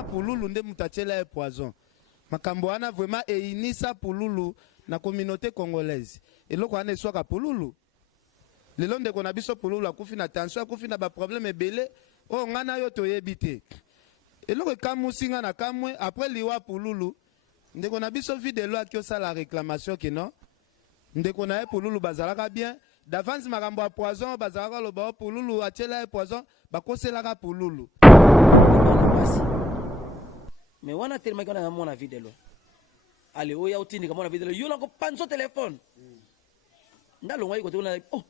vraiment pululu nde mutachela poison makambo wana vraiment einisa pululu na communauté congolaise eloko wana eswaka pululu lelo ndeko na biso pululu akufi na tension akufi na ba problème ebele o ngana yo toyebi te eloko ekamusinga na kamwe après liwa pululu ndeko na biso vidéo akiosa la réclamation que non ndeko na pululu bazalaka bien d'avance makambo a poison bazalaka loba pululu atiela poison bakoselaka pululu mais wana tellement qu'on a mon vidéo allez oya utini kama na vidéo yo lako panzo téléphone ndalonga iko tona oh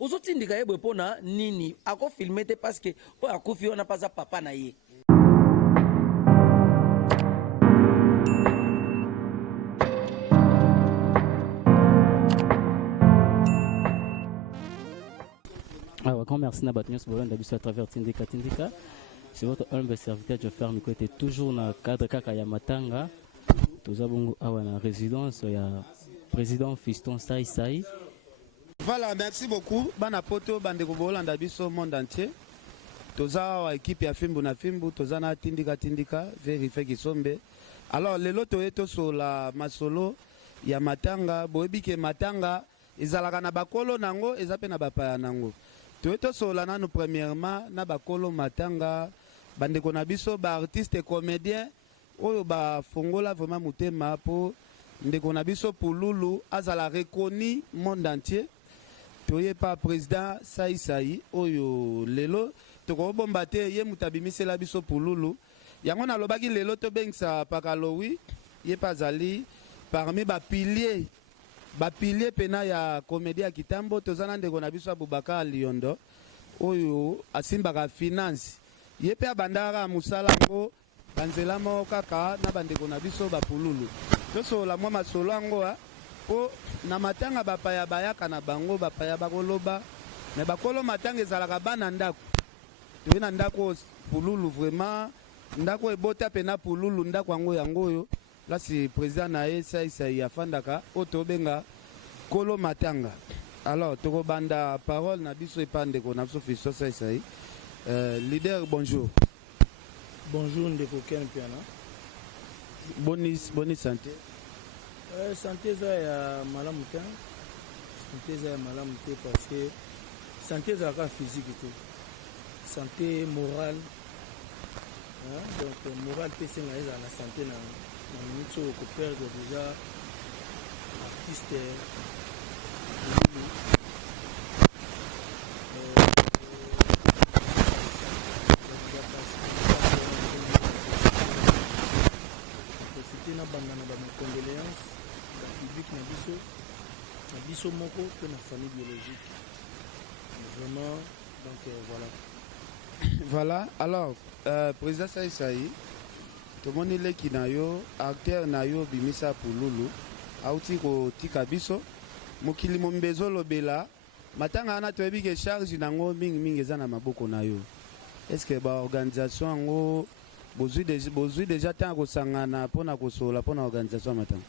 ozotindika yebwe pona nini ako filmer te parce que o akufi ona pas papa na ye. Alors, grand merci à Batnios à travers Tindika. C'est votre humble serviteur, je ferme côté toujours dans le cadre Kakaya Matanga. Nous avons une résidence, il y a président Fiston Saï. Voilà, merci beaucoup. Bana poto bande ko bolanda biso monde entier. Toza équipe ya Fimbu na Fimbu, toza na Tindika vérifier kisombe. Alors lelo toyeto sur la masolo ya Matanga, boyebi ke Matanga ezalaka na bakolo nango, ezape na bapaya nango. Toyeto sola nanu premièrement na bakolo Matanga bandeko na biso ba artiste comédien oyo ba fongola vraiment mutema po ndeko na biso pululu azala reconnu monde entier toye pa président Saï oyo lelo toko bomba te ye mutabimisela biso pululu yango na lobaki lelo to bengsa pakalowi ye pazali parmi ba pilier pena ya comédie ya kitambo tozana ndeko na biso Abubakar Liondo oyo asimbaka finance ye pe abandaka musala ngo banzela mo kaka na bandeko na biso bapululu toso la mwa masolo ngo po na matanga bapaya bayaka na bango bapaya bakoloba me bakolo matanga ezalaka bana ndako toye na ndako pululu vraiment ndako ebota pena pululu ndako yango oyo là c'est président nae Saï afandaka oto benga kolo matanga. Alors toko banda parole na biso epande ko na biso Fiston Saï. Leader bonjour. Bonjour ndeko Ken Piana. Bonne santé. Santé za ya malamu te. Santé za ya malamu te parce que santé za ka physique te. Santé morale. Donc morale te c'est la santé na nous avons perdre déjà artiste c'était na bangana ba condoléances la public na biso moko que na famille biologique vraiment donc voilà alors président Saï tomoni leki na yo acteur na yo bimisa pululu auti ko tika biso mokili mombezo lobela matanga ana toyebi ke charge nango mingi eza na maboko na yo est-ce que ba organisation ngo bozui déjà tant ko sangana pona ko sola pona organisation matanga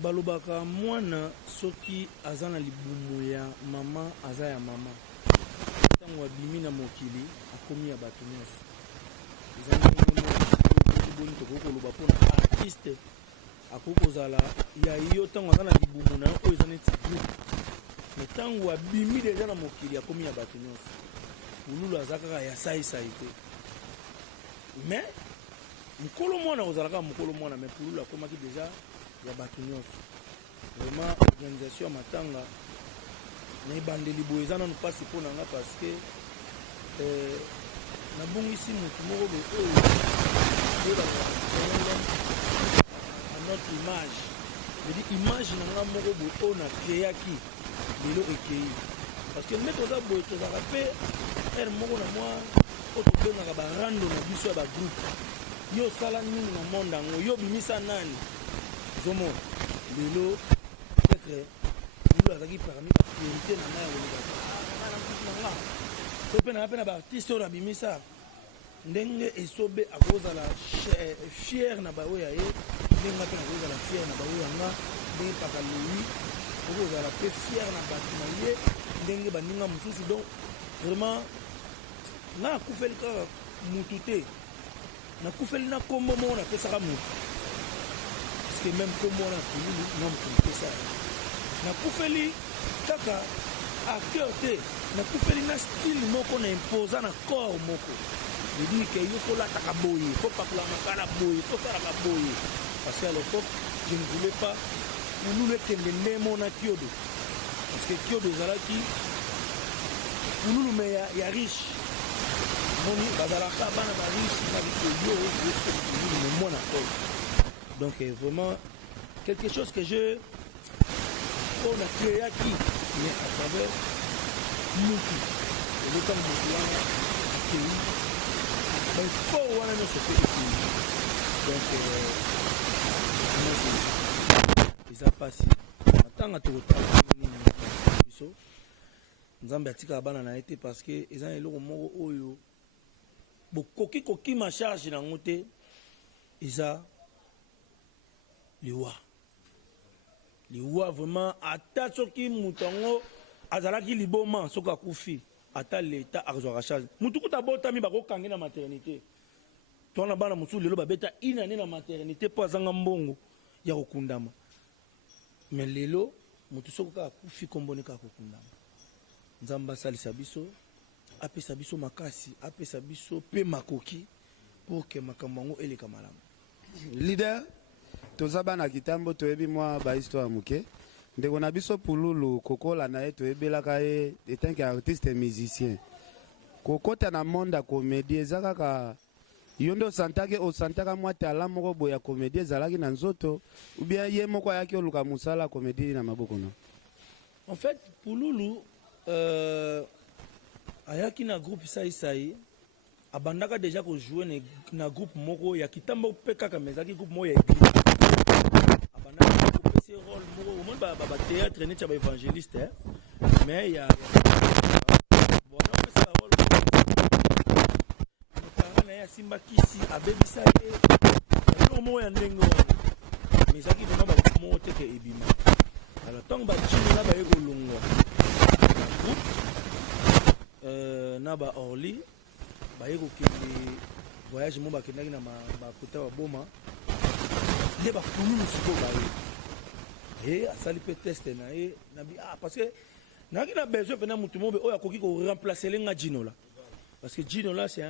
balobaka mwana soki azana libumu ya mama aza ya mama tango abimi na mokili akomi ya bato nyonso artiste akokozala ya yo tango aza na libumu na oyo eza neti groupe me tango abimi deja na mokili akomi ya bato nyonso pululu aza kaka ya Saï te me mokolo mwana kozalaka mokolo mwana me pululu akomaki deja ya bato nyonso vraiment organisation ya matanga na ebandeli boye eza nanu mpasi mpo na nga parce que nabongisi motu moko boye oyo notre imageedi image na nga moko boye oyo na créaki lelo ekei parce que nde toza boye tozalaka mpe ere moko na mwa oyo tobengaka barando na biso ya bagroupe yo osala nini na monde yango yo bimisa nani zomona lelo peut-être lelo azalaki parmi priorité na nga ya kolobaka nanga so mpe nanga mpe na baartiste oyo nabimisa ndenge esobe akozala fier na baoyo ya ye ndenge mpe nakozala fier na baoyo yanga ndenge paka lui okozala mpe fier na bato na ye ndenge baninga mosusu donc vraiment nga akufeli kaka mutu te nakufeli na kombo moko napesaka moto parce que même kombo wana pululu na moto napesa nakufeli kaka acteur te nakufeli na style moko na imposa na corps moko dire que yo kolataka boye kopakula makala boye kosalaka boye parce qu'à l'époque je ne voulais pas pululu ekende nde mona kiodo parce que kiodo ezalaki pululu me ya riche moni bazalaka bana ba riche na yo pululu me mona oyo donc vraiment quelque chose que je on a créé qui mais à travers mutu et le temps de wana akei mais pour wana no se fait donc ils a passé matanga to biso nzambe atika bana na été parce que ils ont eloko moko oyo bokoki koki ma charge na ngote isa liwa vraiment ata soki mutango azalaki liboma soka kufi ata l'état azwaka charge mutu kuta botami bakokangi na maternité tona bana musu lelo babeta inane na maternité po azanga mbongo ya kokundama mais lelo mutu soka kufi kombone ka kokundama nzamba salisa biso apesa biso makasi apesa biso pe makoki pour que makambo eleka malamu leader toza bana kitambo toyebi mwa ba histoire muke ndeko na biso pululu kokola na ye toyebelaka ye etanke artiste et musicien kokota na monde ya comédie eza kaka yo nde osantaka mwa tala moko boya comédie ezalaki na nzoto ou bien ye moko ayaki oluka mosala comédie na maboko na en fait pululu ayaki na groupe Saïsaï abandaka déjà ko jouer na groupe moko ya kitambo pe kaka mezaki groupe moko ya église abandaka ko pese rôle moko au monde ba théâtre ne taba évangéliste mais ya bon on fait ça rôle na ya simba kisi abebisa ye no mo ya ndengo mezaki vraiment ba moko teke ebima alors tant ba chini na ba yeko longwa groupe na ba orli baye kokende voyage mo bakendaki na bakota baboma nde bapululu siko baye asali mpe teste na ye nabi parce que naki na besoin mpena motu mobe oyo akoki koremplace lenga Ginola parce que Ginola c'est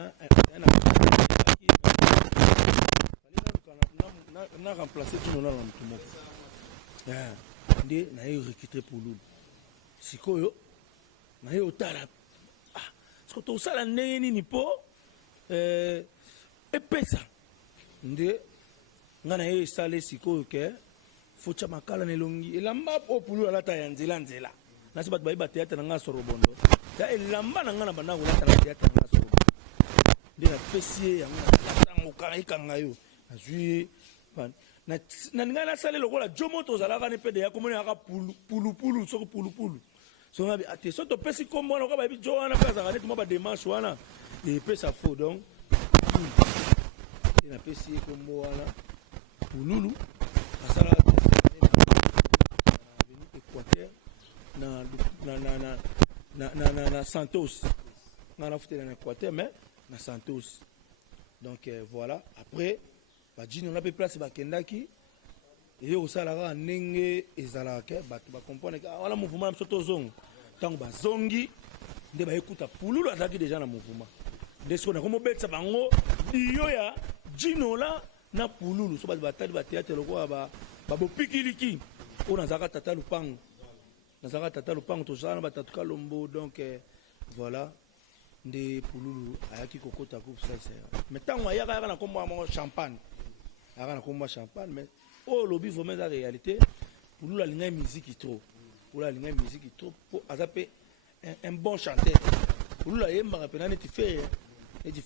na remplace Ginola na motu moko nde na ye recruter pululu sikoyo na ye otala parce que tosala ndenge nini po epesa nde nga na ye esale sikoyo ke focha makala na elongi elamba po pululu alata ya nzela nasi bato bayeba théâtre na nga sorobondo ya elamba na nga na banda kolata na théâtre na nga sorobondo nde napesi ye yango natango ekanga yo nazwi ye na ngai nasale lokola jomo tozalaka ne mpe deya komona yaka pulupulu soki pulupulu so ngabi ate so to pesi kombo wana kwa jo wana kwa zanga neti mwa ba démarche wana et pesa faux donc ina pesi kombo wana pululu asala venu Équateur na Santos na fouté na Équateur mais na Santos donc voilà après ba jino na pe place ba kendaki et au salara ndenge ezalaka bato ba comprendre que wala mouvement msoto zongo tango ba zongi nde ba écouta pululu azaki déjà na mouvement nde so na komo betsa bango diyo ya Ginola na pululu so ba batali ba théâtre lokwa ba bopikiliki ona zaka tata lupango nazaka tata lupango to zana ba tatuka lombo donc voilà nde pululu ayaki kokota groupe ça mais tango ayaka na kombo mo champagne ayaka na kombo champagne mais oh lobby vraiment la réalité pour nous la ligne musique trop pour la ligne musique trop pour azaper un bon chanteur pour nous la yemba rapena ne tu fais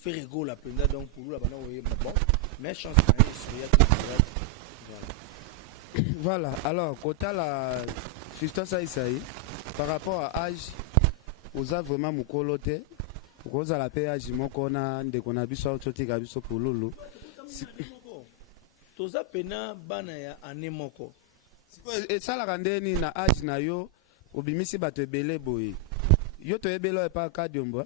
rigolo la penda donc pour nous la bana oyemba bon mais chance voilà alors kota la Fiston Saïsaï par rapport à âge oza vraiment mukolo te okoza la pe âge moko na ndeko na biso totika biso pululu toza pena bana ya ane moko esalaka ndeni na age na yo obimisi bato ebele boye yo toyebeli oyo epa kadiomba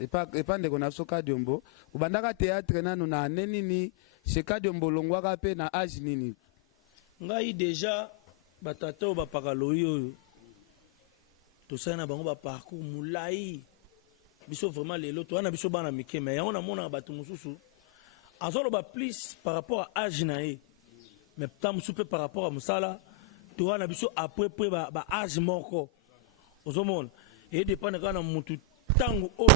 epa ndeko na biso Kadiombo obandaka théâtre nanu na ane nini chez Kadiombo olongwaka mpe na age nini? Ngai déjà batata oyo bapakaloyi oyo tosali na bango baparcours molai biso vraiment lelo toza na biso bana mike me yango namonaka bato mosusu azoloba plus par rapport à age na ye mais ta mosusu mpe par rapport à mosala toza na biso après ba age moko ozomona edépende kaka na motu ntango oyo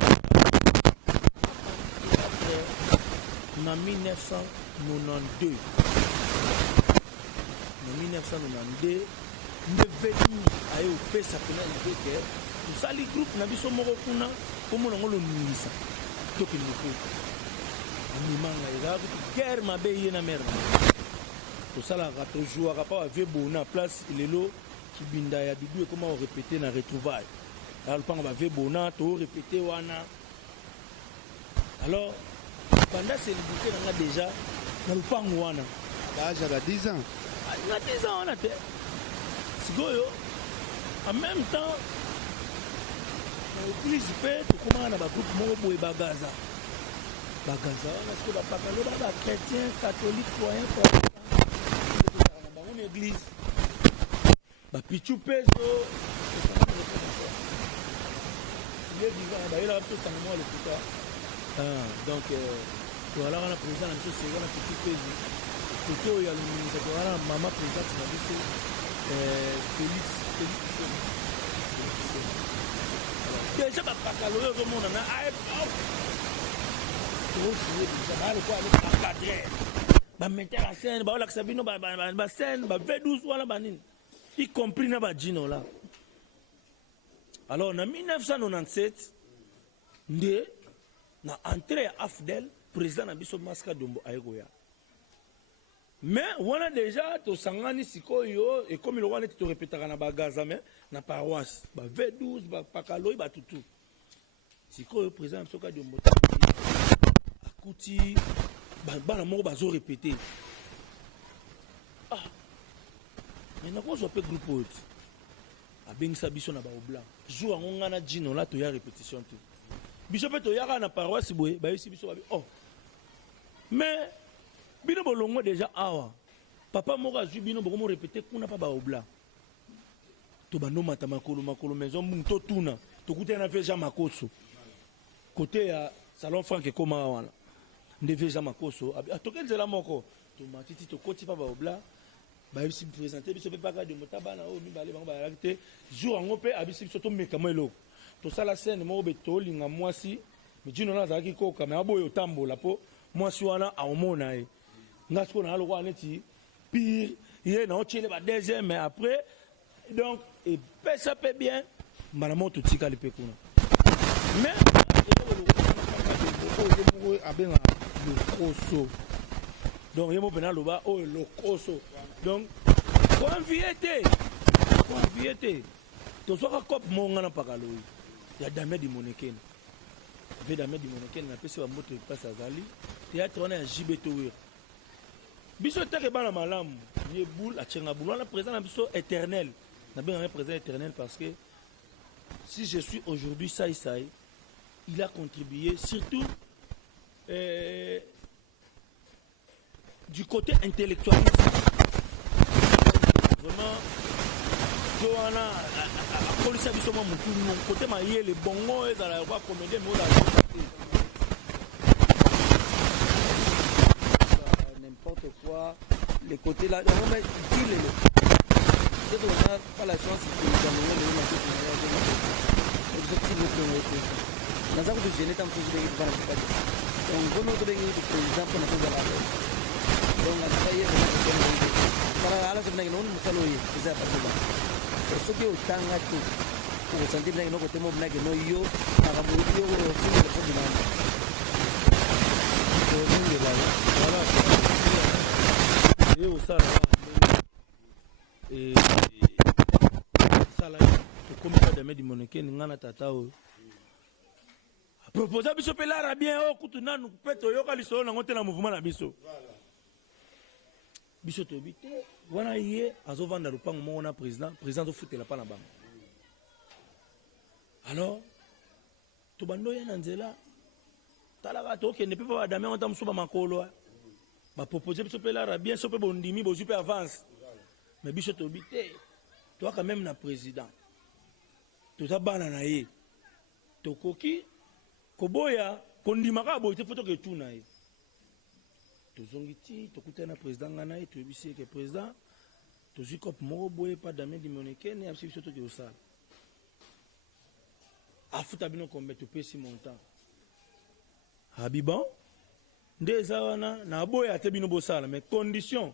na 1992 nde velu aye opesa pena libeke tosali groupe na biso moko kuna komona ngo loningisa tokende mokota amimanga ezala kuti guerre mabe ye na mere tosalaka tozwaka mpa bavie bona place lelo kibinda ya dudu ekoma orepete na retrouvaille ala lopanga bavie bona toorepete wana alors pendant célébrité nanga déjà na lupango wana age ya 10 ans na 10 ans wana te sikoyo en même temps na église mpe tokomaka na bagroupe moko boye bagaza wana sikoyo bapakalo bachrétien catholique croyant na bango na église bapichu mpezo ye vivant bayelaka mpe osanga mwa lokuta donc toalaka na président na biso seko na pichu mpezo koto oyo alonginisa toala na mama présidente na biso Félix déjà bapakalo oyo ozomona na aepoque toosue déjà baalekwa ale encadreur bametteur a scène baolakisa bino bascène bave12 wana banini y compris na bajino la alors na 1997 nde na entrée ya afdel président na biso Maska Dombo ayekoya mais wana déjà tosangani sikoyo ekomi lo wana torepetaka na bagaza mais na paroisse ba V12 ba pakaloyi batutu sikoyo président na biso Dombo akuti bana moko bazo répéter mais nakozwa mpe groupe oyo ti abengisa biso na baobla jour yango nga na jino la toya répétition te biso mpe toyaka na paroisse boye bayebisi biso babi mais bino bolongo déjà awa papa moko azwi bino bokomo répéter kuna pa baobla to banomata makolo maison mbungu totuna tokutana na veja makoso côté ya salon frank ekoma wana nde veja makoso tokenzela moko tomatiti tokoti pa baobla bayebisi présenter biso mpe paka de motabana oyo mibale bango bayalaki te jour yango mpe abisi biso tomeka mo eloko tosala scène moko be tolinga mwasi mijino na azalaki koka me aboyo otambola mpo mwasi wana aomona ye nga sikoyo na aloko wana neti pire ye na otiele ba deuxième mais après donc epesa mpe bien mbala moko totikali mpe kuna mais oyo abenga lokoso donc ye mo mpena aloba oyo lokoso donc convie te tozwaka cope moko nga na pakaloyi ya Damien Dimonekene ve Damien Dimonekene napesi bamoto place azali théâtre wana ya JB Tower biso teke bana malamu ye boule atienga boule wana président na biso éternel nabengaka président éternel parce que si je suis aujourd'hui Saï, il a contribué surtout du côté intellectualiste. Vraiment, Johanna, la police a vu mon côté maillé, les bongos et dans la voie comédie, mais n'importe quoi, les côtés là, on va dire c'est qu'on n'a pas la chance de gagner le objectif de nous avons gêné tant que je vais pas donc comme on devait être président pour nous avoir donc la taille para ala sebenarnya non musaloi bisa apa so que o tanga tu o sentir que no que temo que no yo para morir yo sin que se diga voilà yo sala sala comme ça de mettre du monnaie ngana tata o proposer biso pe lara bien o kutuna nu peto yo kaliso na ngote na mouvement na biso biso to bité wana yé azovanda lupango moko na président azofutela pa na bango alors to bando ya na nzela talaka to okende mpe pa badame ota mosusu bamakolo bapropose biso mpe lara bien so mpe bondimi bozwi mpe avance mais biso tobi te toaka même na président toza bana na ye tokoki koboya kondimaka boye te fo toketuna ye tozongi ti tokutana na président nga na ye toyebisi eke président tozwi cope moko boye pa damien dimonekene abisi biso toke osala afuta bino kombe topesi montant abi bon nde eza wana na boya te bino bosala mais condition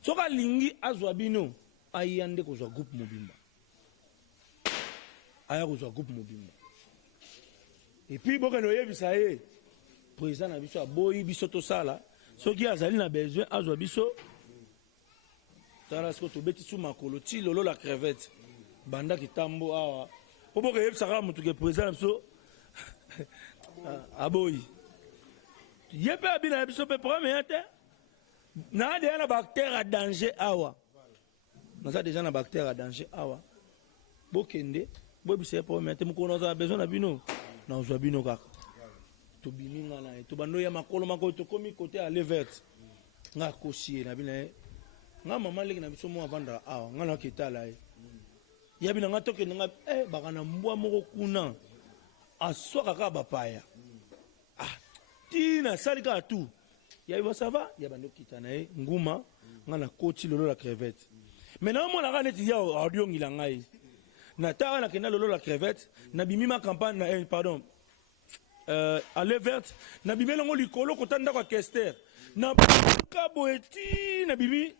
soki alingi azwa bino aya nde kozwa groupe mobimba aya kozwa groupe mobimba epuis bokende oyebisa ye président na biso aboyi biso tosala soki azali na besoin azwa biso tala siko tobeti su makolo ti lolo la crevette banda kitambo awa po boka yebisaka mutu ke président na biso aboyi ye mpe abina na biso mpe programme ya te naa deya na bactere a danger awa naza deja na bactere a danger awa bokende boyebisa ye programme ya te mokolo nazala besoin na bino na ozwa bino kaka tobimi nga na ye tobando ya makolo makolo tokomi kote ya leverte nga kosi ye na bina ye nga mama leki na biso mo avandaka awa nga na ketala ye ya bina nga tokende nga baka na mbwa moko kuna aswaka kaka bapaya tina sali kaka tu ya biba sava ya bando kita na ye nguma nga na koti lolo la crevette mais na omonaka neti ya audiongila ngai na tawa na kenda lolo la crevette na bimi ma campagne na pardon à l'Evert na bimi longo likolo kota ndako ya Kester na kabo eti na bimi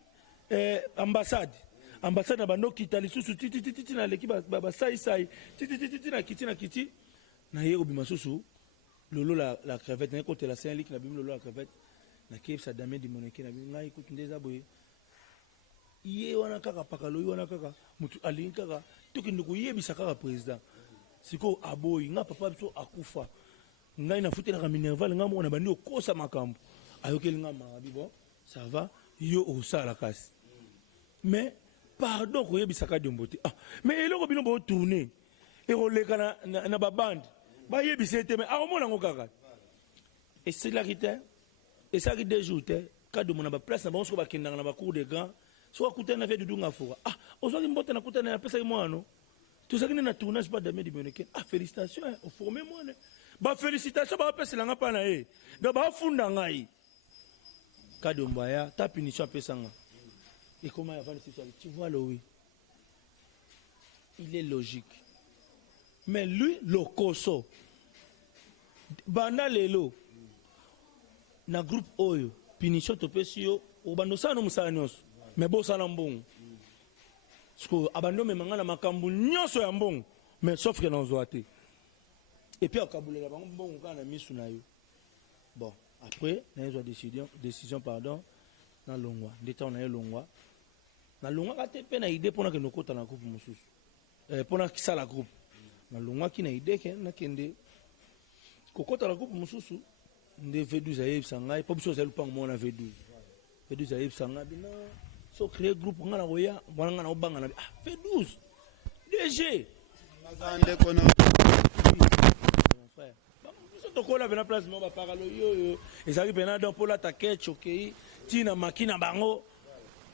ambassade na bando kita lisusu titi na leki ba sai titi na kiti na yego bima susu lolo la crevette na côté la Saint-Luc na bimi lolo la crevette na Cape sa Damien Dimoneke na bimi ngai kuti ndeza boye ye wana kaka pakalo ye wana kaka mutu alingi kaka tokende koyebisa kaka président siko aboyi nga papa biso akufa ngai nafutelaka minerval nga moko na bandi okosa makambo ayokeli nga mabi bon ça va yo osala kasi mais pardon koyebisaka diombo te mais eloko bino botourne ekoleka na babande bayebisa ete mais akomona yango kaka esilaki te esalaki 2 jours te kadomo na baplace na bango soko bakendanga na bacour de grand soko akutani na vie dudunga foka ozwaki mbote na kutani apesaki mwana tozalaki na tournage pa damien dimoneke félicitations oforme mwana bafélicitation bapeselanga mpa na ye donc bafunda ngai kadombo aya ta punition apesanga ekoma tu vois le oui il est logique mais lui lokoso banda lelo na groupe oyo punition topesi yo obando sana musala nyonso mais bosala mbongo siko abando memanga na makambo nyonso ya mbongo mais sauf que nazwa te et puis akabulela bango mbongo kaka na misu na yo bon après nazwa décision pardon na longwa ndeta na ye longwa na longwa kate pe na idée pona ke nokota na groupe mosusu pona kisala groupe na longwa ki na idée ke na kende kokota na groupe mosusu nde V12 ayebisa ngai po biso ozali lupango moko na V12 ayebisa ngai bina so créer groupe nga na koya mwana nga na obanga na V12 DG mazande kono frère biso tokola pena place mo bapakalo yoyo ezalaki pena donc mpo lata ketch okei ntina maki na bango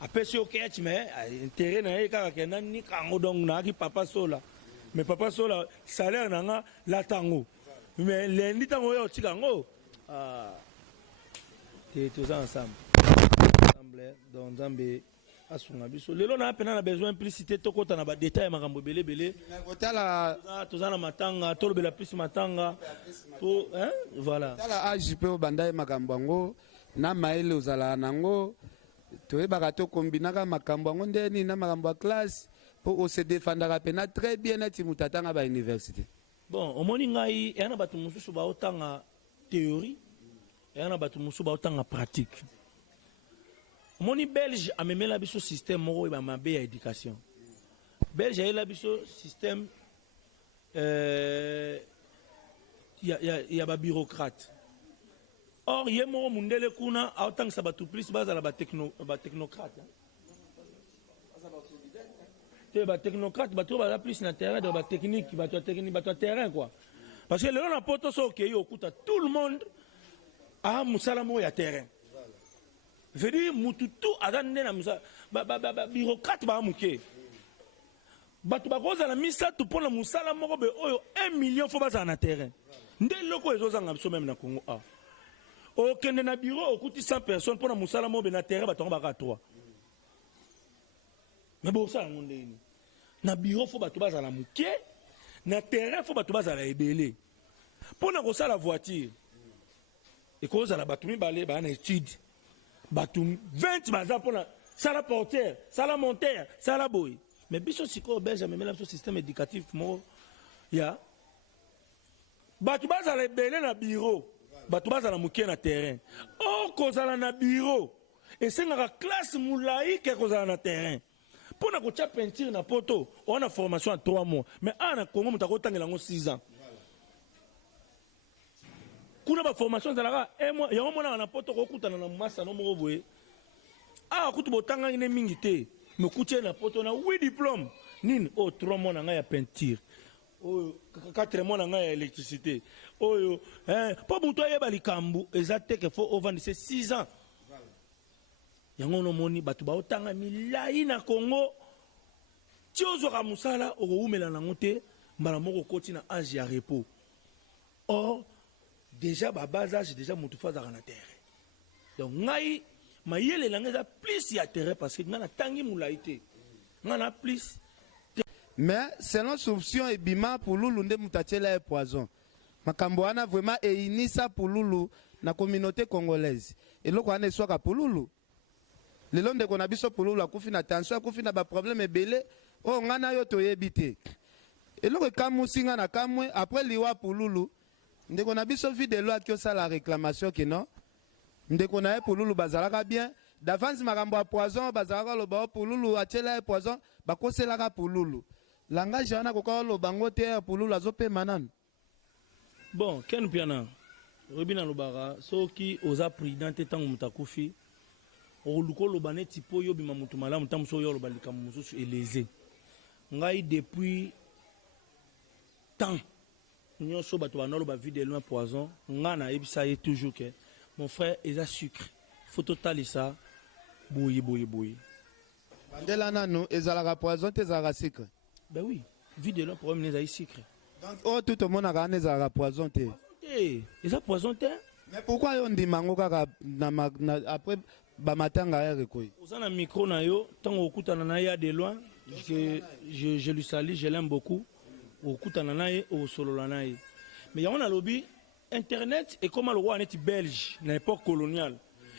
apesi yo ketch mais intérêt na ye kaka kenda nika yango donc naaki papa sola mais papa sola salaire na nga latango mais lendi ntango oyo otika yango toza ensemble donc nzambe asunga biso lelo na pena na besoin implicité tokota na badetail ya makambo ebelebele toza na matanga tolobela plus matanga po voilà tala age mpe obanda ye makambo yango na mayele ozalaka nango toyebaka tokombinaka makambo yango nde nini na makambo ya classe mpo ose defandaka pena très bien neti moto atanga bauniversité bon omoni ngai eya na bato mosusu baotanga théorie eya na bato mosusu baotanga pratique omoni belge amemela biso système moko eba mabe ya éducation belge ayela biso système ya babureaucrate or ye moko mundele kuna aotangisa bato plus bazala batechnocrate te batechnocrate bato baza plus na terrain donc batechnique bato ya terrain quoi parce que lelo na poto so okei okuta tout le monde a musala moko ya terrain. Je dis mutu tout aza nde na musala bureaucrate ba muke. Bato bakozala misato mpona musala moko be oyo 1 million fo bazala na terrain. Nde loko ezozanga biso même na Congo a. Okende na bureau okuti 100 personnes mpona musala moko be na terrain batongo baka 3. Mais bon ça ngonde ni. Na bureau fo bato bazala muke, na terrain fo bato bazala ebele. Mpona kosala voiture. Ekozala bato mibale ba na étude. Bato 20 baza mpona sala porteur, sala monteur, sala boy. Mais biso siko belge mais même système éducatif mo ya batu bazala ebele na bureau batu bazala muke na terrain o kozala na bureau esengaka classe mulai ke kozala na terrain pona ko tia peinture na poto on a formation à 3 mois mais ana Congo mutako tangela ngo 6 ans kuna ba formation zalaka 1 mois ya mona na poto ko kutana na massa no mo boye kutu botanga ine mingi te. Me coucher na poto na 8 diplômes nini 3 mois na nga ya peinture 4 mois na nga ya électricité pas muto yeba likambu ezate ke fo ovandi c'est 6 ans yango no moni batu ba otanga milai na Congo tiozo ka musala okoumela na ngote mbala moko koti na âge ya repos déjà ba bas âge déjà mutu faza na terre donc ngai mayele langeza plus ya terrain parce que ngana tangi mulaité ngana plus mais selon soupçon et bima pour lulu nde mutachela e poison makambo wana vraiment einisa pour lulu na communauté congolaise eloko wana eswaka pour lulu lelo ndeko na biso pour lulu akufi na tension akufi na ba problème ebele ngana yo toyebi te eloko ekamusinga na kamwe après liwa pour lulu ndeko na biso vidéo akiosa la réclamation que non ndeko na ye pululu bazalaka bien d'avance makambo ya poison bazalaka loba pululu atiela ye poison bakoselaka pululu langage wana koka loba ngo te pululu azopema nanu bon ken piana robina lobaka soki oza prudent te ntango moto akufi okoluka oloba neti mpo oyobima moto malamu ntango mosu oyo oloba likambo mosusu eleze ngai depuis temps nyonso bato bana oloba vide loin poison ngai nayebisa ye toujours ke mon frère, il a sucre. Faut totaler ça. Bouillir. Bandela nano, ils ont la poison, ils ont la sucre. Ben oui, vide le problème, ils ont sucre. Donc, tout le monde a gagné la poison. Ils ont poison. Mais pourquoi on dit mango après bamatanga ya rekoi? Vous avez un micro na yo, tant au kutana na ya de loin, je lui salue, je l'aime beaucoup. Au kutana na ye, au solo la na ye. Mais il y a un lobby. Internet est comme le roi net belge, à l'époque coloniale.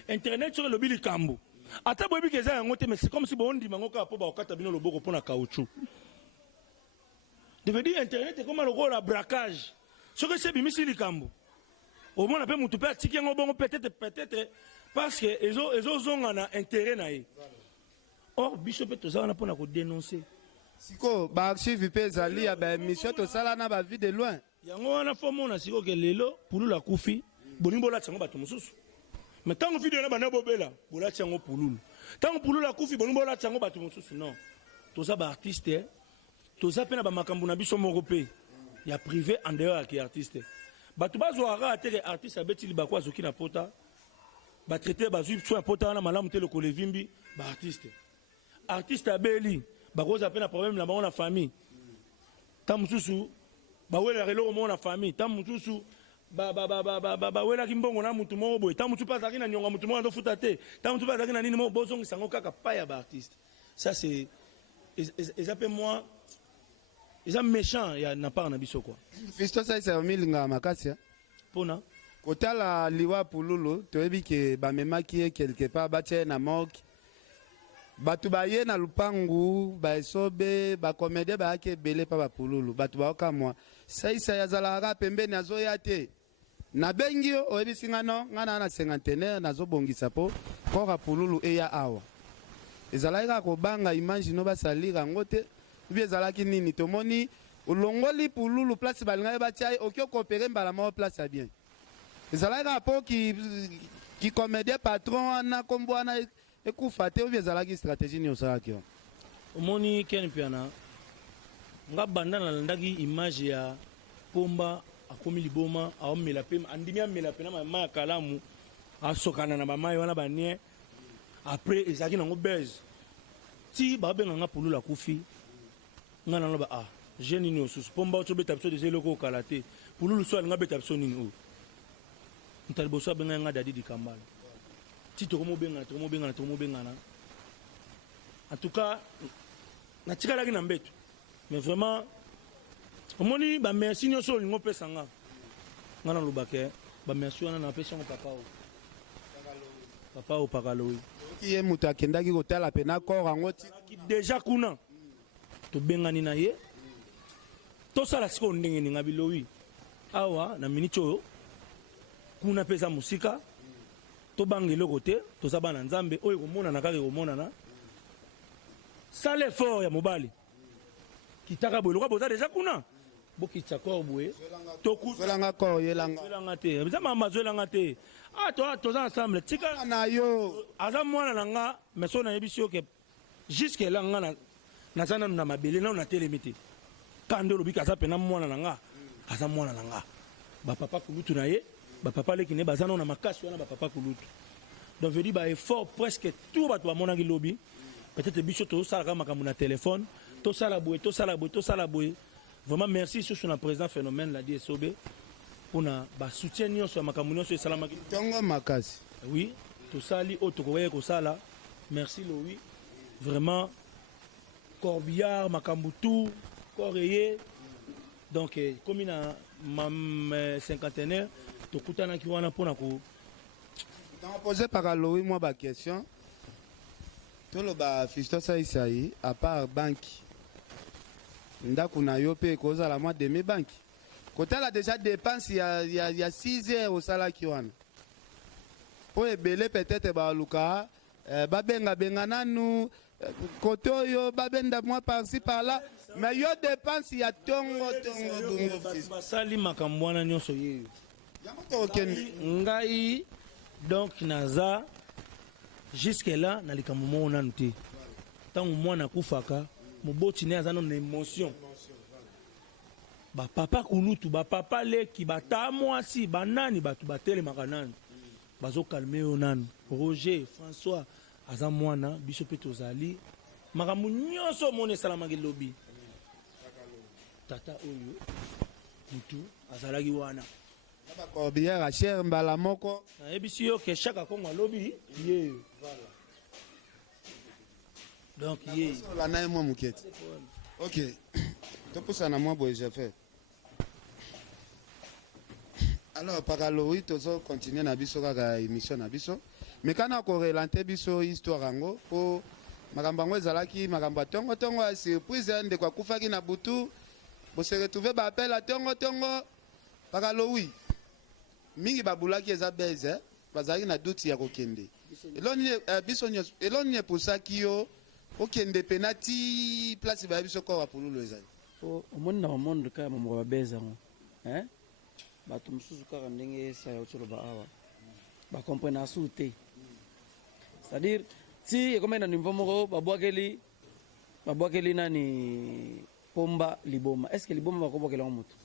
Internet sur le lobby du Cambo. Ata bobi keza yangote mais c'est comme si bon dit mangoka po ba okata bino loboko pona caoutchouc. De veut dire internet est comme le roi la braquage. Ce que c'est bimisi li Cambo. Au moins on peut mutu pe atiki ngo bongo peut-être parce que ezo zonga na intérêt na ye. Or biso pe toza na pona ko dénoncer. Siko ba archive pe zali ya ba mission to sala na ba vie de loin. Yango wana fomo na siko ke lelo pululu akufi bolingo la tsango bato mosusu mais tango video na bana bobela bola tsango pululu tango pululu akufi bolingo la tsango bato mosusu non toza ba artiste toza pena ba makambu na biso moko pe ya privé en dehors ya artiste bato bazwara te artiste abeti libako azoki na pota ba traiter bazui soin pota na malamu te le kolevimbi ba artiste abeli bakoza pena problème na bango na famille tango mosusu bawela reloko mo na famille ta mutusu bawela kimbongo na mutu mo boy ta mutu pasaki na nyonga mutu mo ndo futa te ta mutu pasaki na nini mo bozongi sango kaka pa ya ba artiste ça c'est ils appellent moi ils sont méchants ya na part na biso quoi fisto ça c'est milinga makasi pona kotala liwa pululu toyebi ke ba memaki quelque part batie na morgue batu baye na lupangu baesobe bakomede baake bele pa bapululu batu baoka mwa saisa yazalaka pembeni azoya te na bengi oyebisi ngano ngana na cinquantenaire nazobongisa po kora pululu eya awa ezalaka kobanga image no basalira ngo te ubi ezalaki nini tomoni ulongoli pululu place balinga batia okyo coopérer mbala mo place ya bien ezalaka po ki comédien patron na kombo na ekufa te ubi ezalaki stratégie nyonso yaki omoni ken piana nga banda na landaki image ya pomba akomi liboma aomela pe andimi amela pe na mama ya kalamu asokana na bamai wana banie après ezalaki nango bese ti babenga nga pululu akufi nga naloba je nini osusu mpo mba tobeta biso deja eloko okala te pululu so alinga beta biso nini oyo moto liboso abenga nga dadi dikambala ti tokomobengana en tout cas natikalaki na mbeto mais vraiment omoni bamerci nyonso olingi opesa nga nga nalobake bamerci wana napesi yango papa o pakalowi ye moto akendaki kotala pena kor yango ti deja kuna tobengani na ye tosala sikoyo ndenge ninga bilowi awa na miniti oyo kuna mpe eza mosika tobanga eloko te toza bana nzambe oyo ekomonana kaka ekomonana sala effort ya mobali kitaka boye lokwa boza deja kuna bokitisa kor boye tokuzwelanga kor yelanga te eza mama zwelanga te toza ensemble tika na yo aza mwana na nga mais so nayebi yo ke jusque la nga naza nanu na mabele nanu natelemi te kande olobi aza pena mwana na nga aza mwana na nga bapapa kulutu na ye bapapa leki ne baza nanu na makasi wana bapapa kulutu donc veut dire baeffort presque tout bato bamonaki lobi peut-être biso tosalaka makambo na telefone tosala boye vraiment merci sur le président phénomène la DSOB pour na soutien nyonso ya makambo nyonso esalamaki tongo makasi oui tosali oyo tokoki kosala merci Loïc vraiment corbillard makambo tout coreye donc comme na cinquantenaire tokutanaki wana mpona ko posé par Loïc moi ba question toloba Fiston Saïsaï à part banque ndako na yo pe kozala mwa demi banque kotala déjà dépense ya 6 heures au salaki wana po ebele peut-être baluka babenga nanu kote oyo babenda mwa par-ci par-là mais yo dépense ya tongo basali makambo wana nyonso yeyo ngai donc naza jusque là na likambo moko nanu te ntango mwana akufaka moboti ne aza nano na émotion bapapa kulutu bapapa leki bata mwasi banani bato batelemaka nanu bazokalme yo nanu Roger François aza mwana biso mpe tozali makambo nyonso omona esalamaki lobi tata oyo mutu azalaki wana bacorbière achere mbala moko nayebisi yo ke chaque akongo alobi ye donc ye olana ye mwa moketi ok topusana mwa boye je fais alors pakalowi tozo continue na biso kaka émission na biso mais kana korelante biso histoire yango po makambo yango ezalaki makambo ya tongo ya surprise ndeko akufaki na butu bose retrouve baapel ya tongo pakalowi mingi babulaki eza beze bazalaki na duti ya kokende biso nyonso eloni epusaki yo okende pena ti place baya biso kwa wapululu ezali omoni na bamonde kaka mamoko babeza yango bato mosusu kaka ndenge esaya otoloba awa bakomprene asu te c'est-à-dire ti ekomai na niveau moko babwakeli nani pomba liboma est ce que liboma bakobwakela ngo moto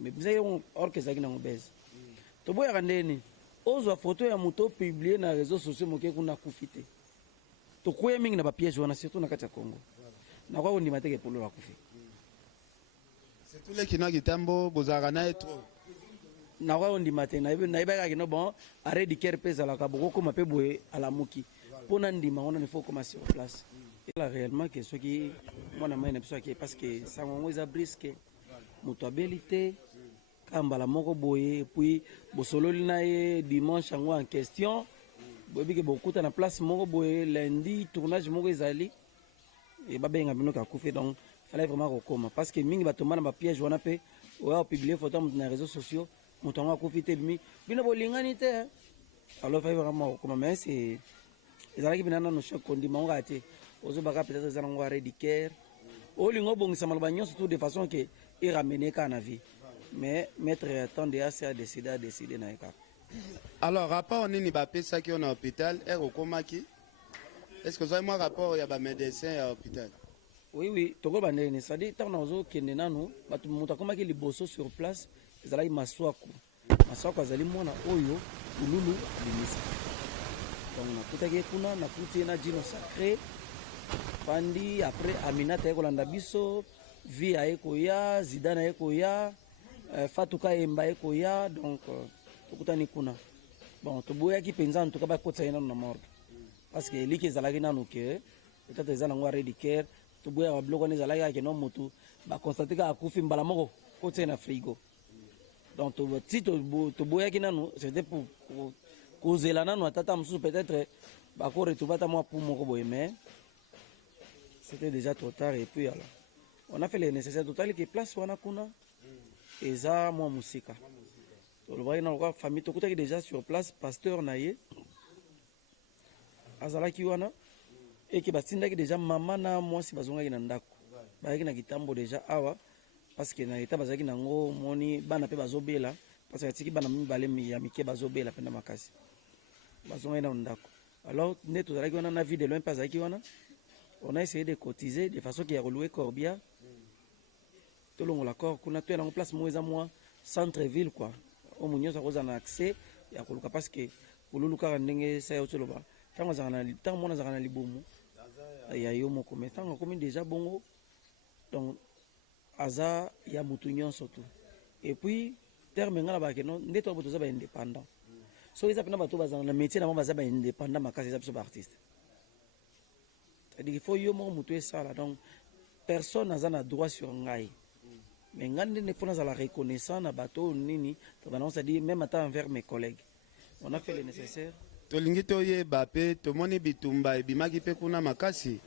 mais bizaki orke ezalaki nango beza toboyaka ndeni ozwa foto ya moto opublie na réseau sociaux moke kuna akufi te tokwea mingi na bapiège wana surtout na kati ya Congo nakwa kondima teke polo akufi surtout leki na kitambo bozalaka na ye trop nakwa kondima te nayebaka kino bon arrêt du cœur mpe ezalaka bokokoma mpe boye alamuki mpona ndima wana il faut koma sur place ela réellement ke soki mwana mai na biso ake parce que sango yango eza briske moto abeli te kambala moko boye epuis bosololi na ye dimanche yango en question boyebi ke bokuta na place moko boye lundi tournage moko ezali e babenga bino kakufi donc fallait vraiment kokoma parce que mingi batomba na bapiège wana mpe oya opublie photo ya moto na réseaux sociaux moto yango akufi te bimi bino bolingani te alors fallait vraiment kokoma mais c'est ezalaki bina nano choc kondima ngo ate ozobaka peut-être eza nango arrêt du cœur olingo obongisa maloba nyonso tout de façon ke eramene kaka na vie mais maître attendé asi a décidé na ye kaka alors rapport nini bapesaki yo na hôpital ere okomaki est ce que ozali mwa rapport ya bamédecin ya hôpital oui tokoba ndeni c'est-à-dire ntango nazokende nanu bato moto akomaki liboso sur place ezalaki maswaku azali mwana oyo ululu alimisa donc nakutaki kuna nakuti ye na Dino Sacré fandi après Aminata ye kolanda biso vi aye koya Zidane aye koya Fatuka Emba ye koya donc tokutani kuna bon toboyaki mpenza en tout cas bakotisa ye nano na morgue parce que eliki ezalaki nanu ke peut-être eza nango aredicare toboya babiloko wana ezalaki ake no motu bakonstate ka akufi mbala moko kotisa ye na frigo donc ti toboyaki nanu c'était pour kozela nanu atata mosusu peut-être bakoretrouva ata mwa pou moko boye mais c'était déjà trop tard et puis alors on a fait le nécessaire totali ke place wana kuna eza mwa musika tolobaki na lokola famille tokutaki déjà sur place pasteur na ye azalaki wana eke batindaki déjà mama na mwasi bazongaki na ndako bayaki na kitambo déjà awa parce que na leta bazalaki nango moni bana mpe bazobela parce que atiki bana mibale ya mike bazobela mpe na makasi bazongaki na ndako alors nde tozalaki wana na vie de loin mpe azalaki wana on a essayé de cotiser de façon qu'il y a reloué Corbia tolongola corps kuna to yango place mo eza mwa centre ville quoi au munyosa koza na accès ya koluka parce que kululu kaka ndenge sa yo toloba tango zakana tango mona zakana libomu ya yo moko mais tango komi déjà bongo donc aza ya mutu nyonso tu et puis terme ngala ba ke non ndeto boto za ba indépendant so eza pena bato bazana na métier na ba za ba indépendant makasi za biso ba artiste c'est-à-dire il faut yo moko mutu esala donc personne n'a un droit sur ngai mais ngande ne faut la reconnaissance na bato nini to bana on dit même attends envers mes collègues on a fait le nécessaire tolingi toyeba pe tomoni bitumba ebimaki pe kuna makasi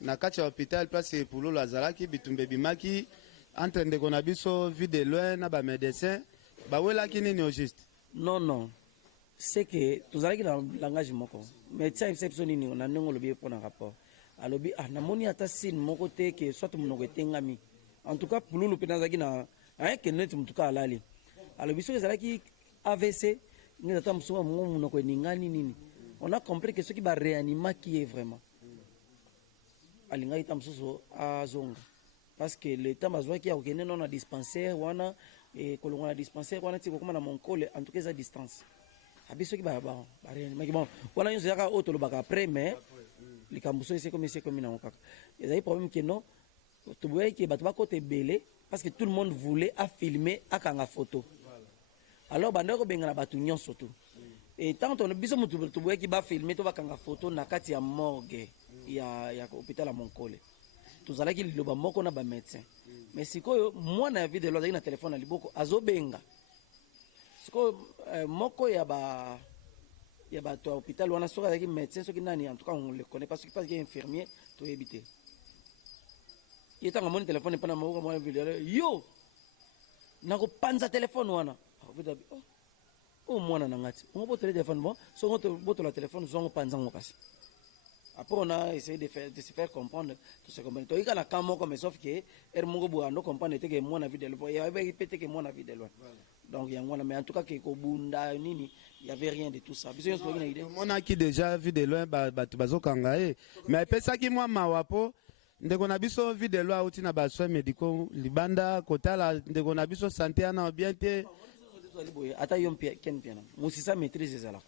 na kati ya hôpital place epululu azalaki bitumba ebimaki entre ndeko na biso vie de loin na bamédecin bawelaki nini au juste non c'est que tozalaki na langage moko médecin biso nini na ndenge olobi mpo na rapport alobi namoni ata sine moko te ke soit monoko etengami en tout cas pululu mpe nazalaki na ayeke neti motu ka alali alobi soki ezalaki AVC nini ata mosusu mongo monoko eningani nini on a compris que soki baréanimaki ye vraiment alingaki ta mosusu azonga parce que le temps bazwaki ya kokende no na dispensaire wana kolonga na dispensaire wana ti kokoma na monkole en tout cas eza distance abi soki baréanimaki bon wana nyonso ezaka oyo tolobaka après mais likambo so esekomi nango kaka ezali problème ke non toboyaki bato bakota ebele parce que tout le monde voulait afilmer akanga photo alors bandako benga na bato nyonso tu et tant biso motu toboyaki bafilme to bakanga photo na kati ya morgue ya hôpital ya monkole tozalaki liloba moko na bamédecin mais sikoyo mwana ya video azalaki na telefone na liboko azobenga sikoyo moko ya bato ya hôpital wana soki azalaki médecin soki nani en tout cas on le connaît pas soki parce qu'il est infirmier toyebi te ye ntango amoni telefone mpe na maboko mwana video yo nakopanza telefone wana o mwana na ngati ongo botola telefone bon songo botola telefone zongo panzango kasi après on a essayé de se faire comprendre tout ce comprendre to ikala ka moko mais sauf que moko bo ando comprendre te que mwana video le ya ba ipete que mwana video donc yango na mais en tout cas que ko bunda nini il y avait rien de tout ça biso yo soki na idée mona ki déjà vu de loin bato bazokanga ye mais epesaki mwa mawapo ndeko na biso vie de loi outi na basoins médicaux libanda kotala ndeko na biso santé ana bien te ata yo ken piana musisa maîtrise ezala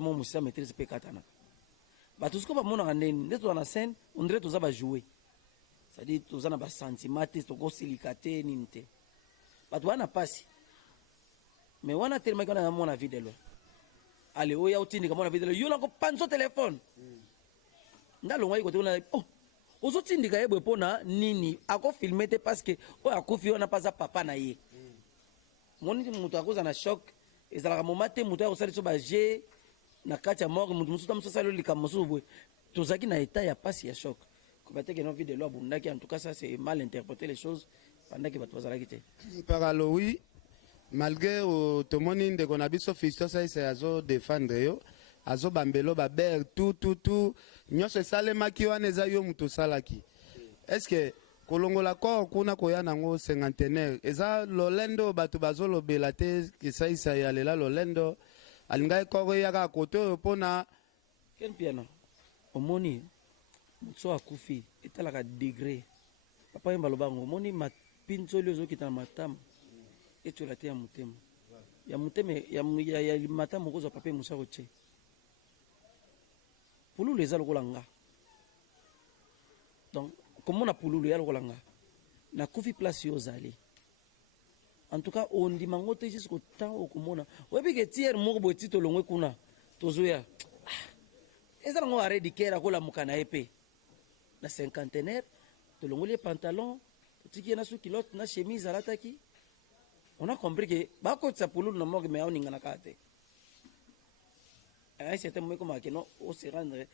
mo musisa maîtrise pe katana bato siko bamonaka ndeni nde toza na scène ondire toza bajouer c'est-à-dire toza na basentiment te tokosilika te nini te bato bana pasi mais wana telemaki wana mona vie de loi ale oya otindika mona vie de loi yo nakopanzo telefone ndalongwaki kote kuna ozotindika ye boye mpona nini akofilme te parce que oyo akufi wana mpa aza papa na ye moni moto akoza na choc ezalaka moma te moto akosali so baje na kati ya morgue moto mosusu ta mosusu asali likambo mosusu boye tozalaki na état ya pasi ya choc kobateke no vie de loi abundaki en tout cas ça c'est mal interpréter les choses pendaki bato bazalaki te paralo oui malgré tomoni ndeko na biso Fiston Saïse azo défendre yo azo bambelo baber tout nyonso esalemaki wana eza yo moto osalaki est-ce que kolongola corps kuna koya nango cinquantenaire eza lolendo bato bazolobela te kesaisa ya lela lolendo alingai corps eyaka kote oyo mpona ken piano omoni moto akufi etalaka degré papa ye balobango omoni mapinzoli ozokita na matama etola te ya motema ya motema ya mata moko ozwa papier mosako tie pululu eza lokola nga donc komona pululu ya lokola nga nakufi place yo ozali en tout cas ondima ngo te jusqu'au temps okomona oyebi ke tiere moko boye ti tolongwe kuna tozoya eza nango aredikere akolamuka na ye mpe na cinquantenaire tolongoli ye pantalon totiki ye na su kilote na chemise alataki on a compris que bakotisa pululu na moke me aoninganaka te à un certain moment comme akeno o se rendre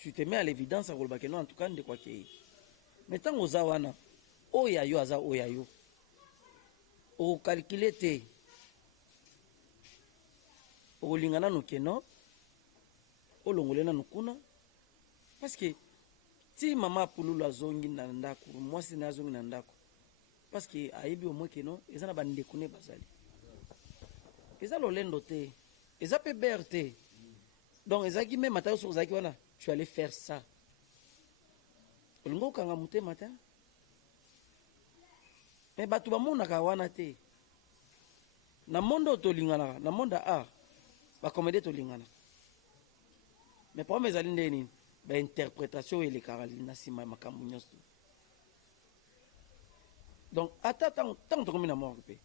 tu te mets à l'évidence akoloba keno en tout cas ndeko akei mais ntango oza wana oyo ayo aza oyo ayo okalkule te okolinga nanu keno olongole nanu kuna parce que ti mama pululu azongi na ndako mwasi na azongi na ndako parce que ayebi au moins keno eza na bandeko ne bazali eza lolendo te eza pe ber te donc ezalaki me mata oso ozalaki wana tu allais faire ça olingi okanga motema te me bato bamonaka wana te na monde oyo tolinganaka na monde ya art bakomede tolinganaka me problème ezali nde nini bainterprétation oyo elekaka na nsima ya makambo nyonso donc ata ntango tokomi na moko mpe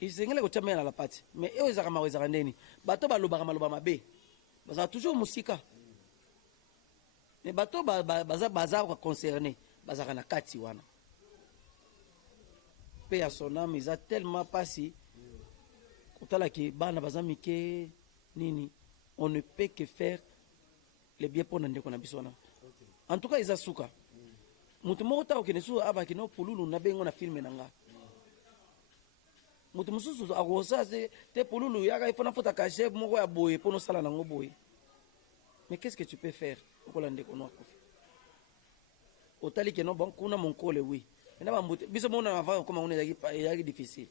esengeli kotia mene na lapati mais oyo ezalaka mako ezalaka ndeni bato balobaka maloba mabe bazalaka toujours mosika mais bato baza concerné bazalaka na kati wana mpe ya soname eza tellement pasi kotalaki bana baza mike nini on ne peut que faire le bien mpo na ndeko na biso wana en tout cas eza suka mutu moko ta okende su abaki no pululu na bengo na filme na nga mutu mosusu akosa te pululu yaka ifona fota ka chef moko ya boye mpo nosala nango boye mais qu'est-ce que tu peux faire okola ndeko no akofi otali ke no bon kuna monkole oui na bambute biso mona avant koma ngone yaki difficile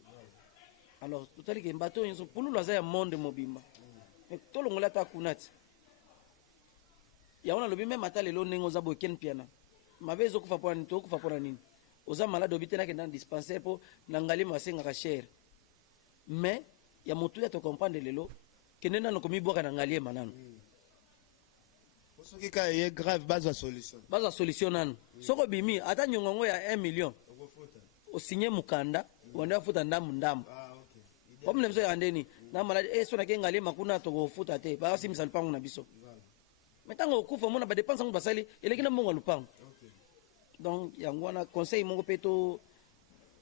alors otali ke mbato nyonso pululu aza ya monde mobimba mais tolongola ta kunati ya wana lobi même ata lelo ndenge oza boye ken piana mabe ezokufa mpona nini tokufa mpona nini oza malade obi te nakende na dispensaire mpo na ngali basengaka chere mais ya motu ya tocomprendre lelo kende nano komibwaka na ngali ye manano soki ka eye grave bazwa solution nano soko bimi ata nyongongo ya 1 million osinye mukanda wande afuta ndamu comme biso ya ndeni na malade so nake ngali makuna tokofuta te basimisa lupango na biso mais ntango okufa mona badepense yango basali eleki na mbongo lupango donc yango wana conseil moko mpe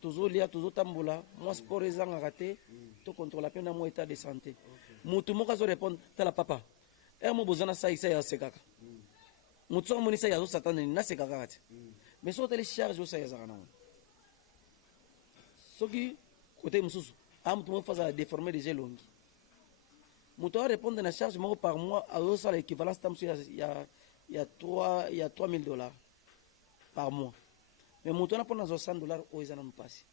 tozolia tozotambola mwa sport ezangaka te tocontrôla mpe na mwa état de santé mutu moko azorépondre tala papa mo boza na sai ya sekaka mutu soko moni sai azosatana nini nasekaka kaka te mais soko tele charge osai ezaka nango soki kote mosusu mutu moko faza déformé déjà elongi mutu arépondre na charge moko par mois azosala équivalence ta mosu ya 3000 dollars par mois mais mutu wana mpona azwa 100 dollars oyo eza nanu mpasi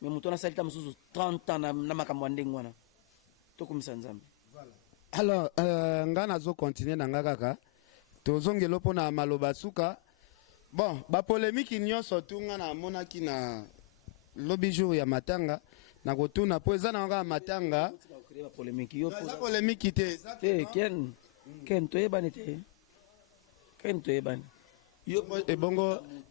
mais mutu wana asali ta mosusu 30 ans na makambo ya ndenge wana tokomisa nzambe alors nga nazokontinue na nga kaka tozongela mpona maloba suka bon bapolémiki nyonso tu nga namonaki na lobi jour ya matanga nakotuna mpo eza na nga matanga eza polémiki te ken toyebani te ken toyebani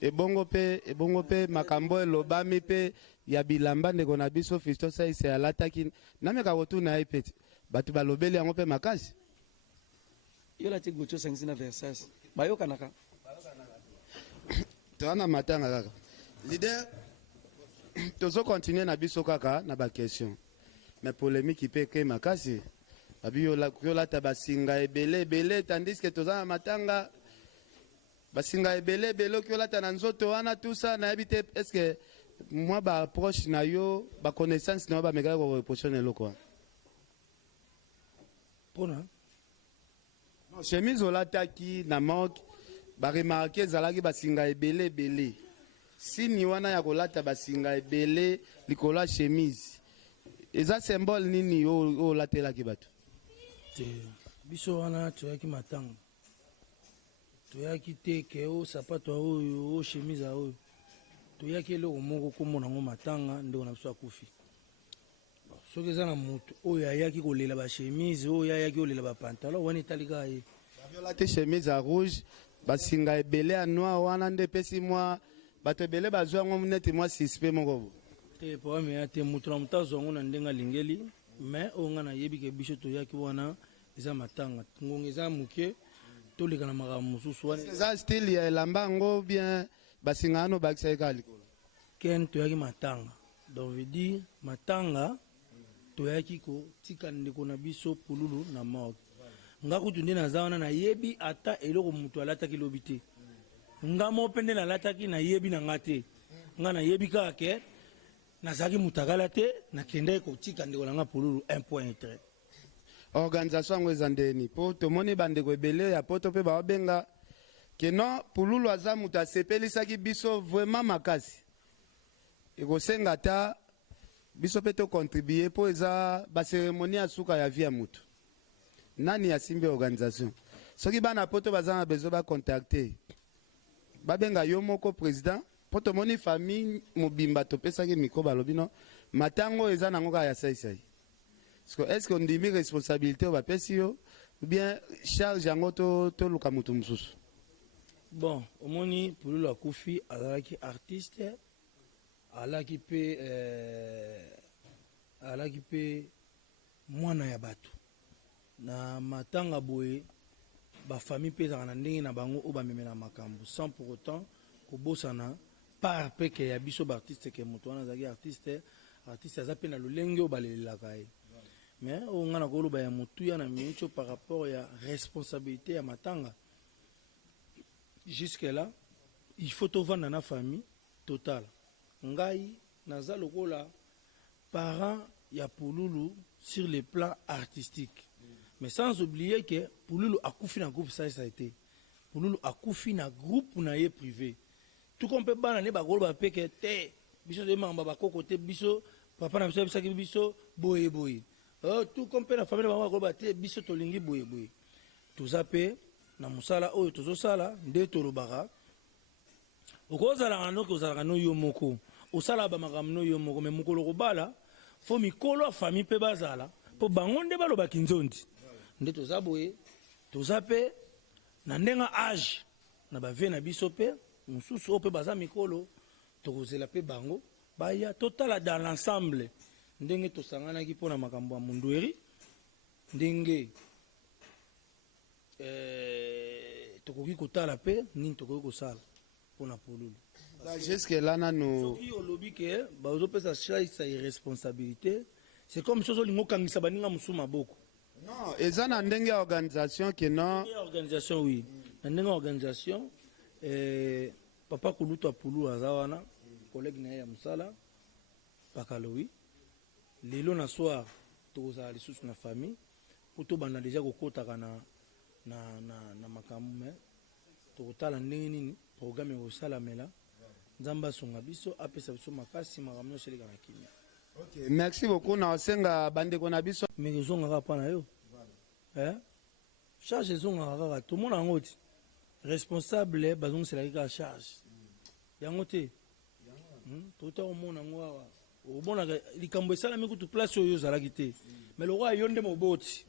ebongo mpe makambo elobami mpe ya bilamba ndeko na biso Fiston Saise alataki nameka kotuna ye peti bato balobeli yango mpe makasi yo lati gocho sangisi na Versace bayokanaka towana matanga kaka leader tozokontinue na biso kaka na baquestion mais polémiki mpe ke makasi babi yolata basinga ebele tandis ke toza na matanga basinga ebele okiolata na nzoto wana tusa nayebi te estce mwa baapproche na yo baconnaissance na yo bamekaki koreprochone eloko wana mpona chemise olataki na moke baremarke ezalaki basinga ebele sini wana ya kolata basinga ebele likolo ya chemise eza symbole nini oyo olatelaki bato te biso wana toyaki matanga toyaki te ke o sapato oyo o chemise oyo toyaki eloko moko komona ngo matanga ndeko na biso akufi soki eza na motu oyo ayaki kolela bachemise oyo ayaki kolela bapantalon wana etalika ye baviola te chemise ya rouge basinga ebele ya noir wana nde epesi mwa bato ebele bazwa yango neti mwa suspect moko bo te problème ya te moto na moto azwa yango na ndenge alingeli mais oyo nga nayebi ke biso toyaki wana eza matanga ngonga eza moke toleka na makambo mosusu wana eza style ya elamba yango bien basinga wana obakisa eka likolo ken toyaki matanga donc veut dire matanga toyaki kotika ndeko na biso pululu na morgue nga kutu nde naza wana nayebi ata eloko moto alataki lobi te nga mo mpe nde nalataki nayebi na nga te nga nayebi kaka ke nazalaki mutakala te nakendaki kotika ndeko na nga pululu 1.3 organisation yango eza ndeni mpo tomoni bandeko ebele ya poto mpe baobenga keno pululu aza moto asepelisaki biso vraiment makasi ekosenga ata biso mpe tocontribue mpo eza baseremoni ya suka ya vie ya motu nani asimbi organisation soki bana poto baza na besoin bacontacte babenga yo moko président mpo tomoni famille mobimba topesaki mikro balobi no matango eza nango kaka ya saisai est-ce qu'on ondimi responsabilité oyo bapesi yo ou bien charge yango toluka motu mosusu bon omoni pululu akufi azalaki artiste alaki pe mwana ya bato na matanga boye bafamille mpe ezalaka na ndenge na bango oyo bamemela makambo sans pour autant kobosana par peke ya biso baartiste ke moto wana azalaki artiste aza mpe na lolenge oyo balelelaka ye mais oyo nga na koloba ya motuya na mietio par rapport ya responsabilité ya matanga jusque là il faut tovanda na famille totale ngai naza lokola parent ya pululu sur le plan artistique mais sans oublier que pululu akufi na groupe ça a été pululu akufi na groupe na ye privé tout comme peut bana ne bakoloba pe ke te biso de mamba bakoko te biso papa na biso bisaki biso boye boye tout comme peut la famille na bakoloba te biso tolingi boye boye toza pe na musala oyo tozosala nde tolobaka okozalaka no kozalaka no yo moko osala bamakambo no yo moko me mokolo kobala fo mikolo ya famille mpe bazala mpo bango nde balobaki nzondi nde toza boye toza mpe na ndenga age na bavie na biso mpe mosusu oyo mpe baza mikolo tokozela mpe bango baya totala dans l'ensemble ndenge tosanganaki mpo na makambo ya mundweri ndenge tokoki kotala mpe nini tokoki kosala mpona pululu jusque là nanu soki olobi ke bazopesa chaisa irresponsabilité c'est comme soki olingi okangisa baninga mosusu maboko non eza na ndenge ya organisation ke non organisation oui na ndenge ya organisation papa kuluta pulu aza wana collègue na ye ya mosala pakalowi lelo na soir tokozala lisusu na famille po tobanda deja kokotaka na makambo me tokotala ndenge nini programme ekosalamela nzambe asunga biso apesa biso makasi makambo nyonso eleka na kimia okay merci beaucoup na osenga bandeko na biso mais ezongaka mpa na yo charge ezongaka kaka tomona yango ti responsable bazongiselaki kaka charge yango te tota komona yango awa omonaka likambo esalami kutu place oyo ozalaki te mais lokola yo nde moboti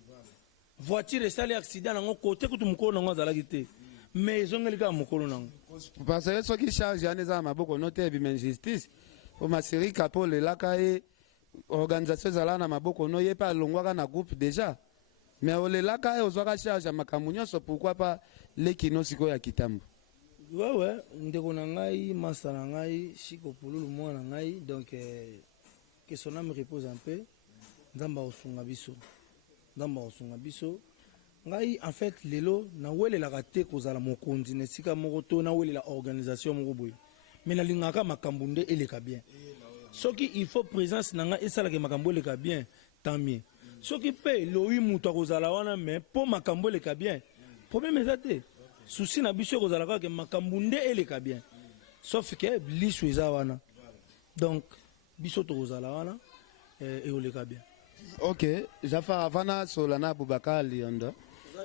voiture esali accident nango kote kutu mokolo nango azalaki te mais ezongeli kaka mokolo nango parce que soki charge wana eza na maboko no te ebima injustice po maserika mpo olelaka ye organisation ezalaka na maboko no ye mpe alongwaka na groupe déjà mais olelaka ye ozwaka charge ya makambo nyonso pourquoi pas leki no sikoyo ya kitambo wewe ndeko na ngai masa na ngai shiko pululu mwana na ngai donc que son âme repose un peu nzamba osunga biso ngai en fait lelo na welelaka te kozala mokonzi na esika moko to na welela organisation moko boye mais nalingaka makambo nde eleka bien soki il faut présence na ngai esalaka makambo eleka bien tant mieux soki mpe loyi moto akozala wana mais mpo makambo eleka bien problème eza te souci na biso ekozala kaka makambo nde eleka bien sauf ke liso eza wana donc biso tokozala wana eoleka bien ok jafa avana sola na Abubakar Liondo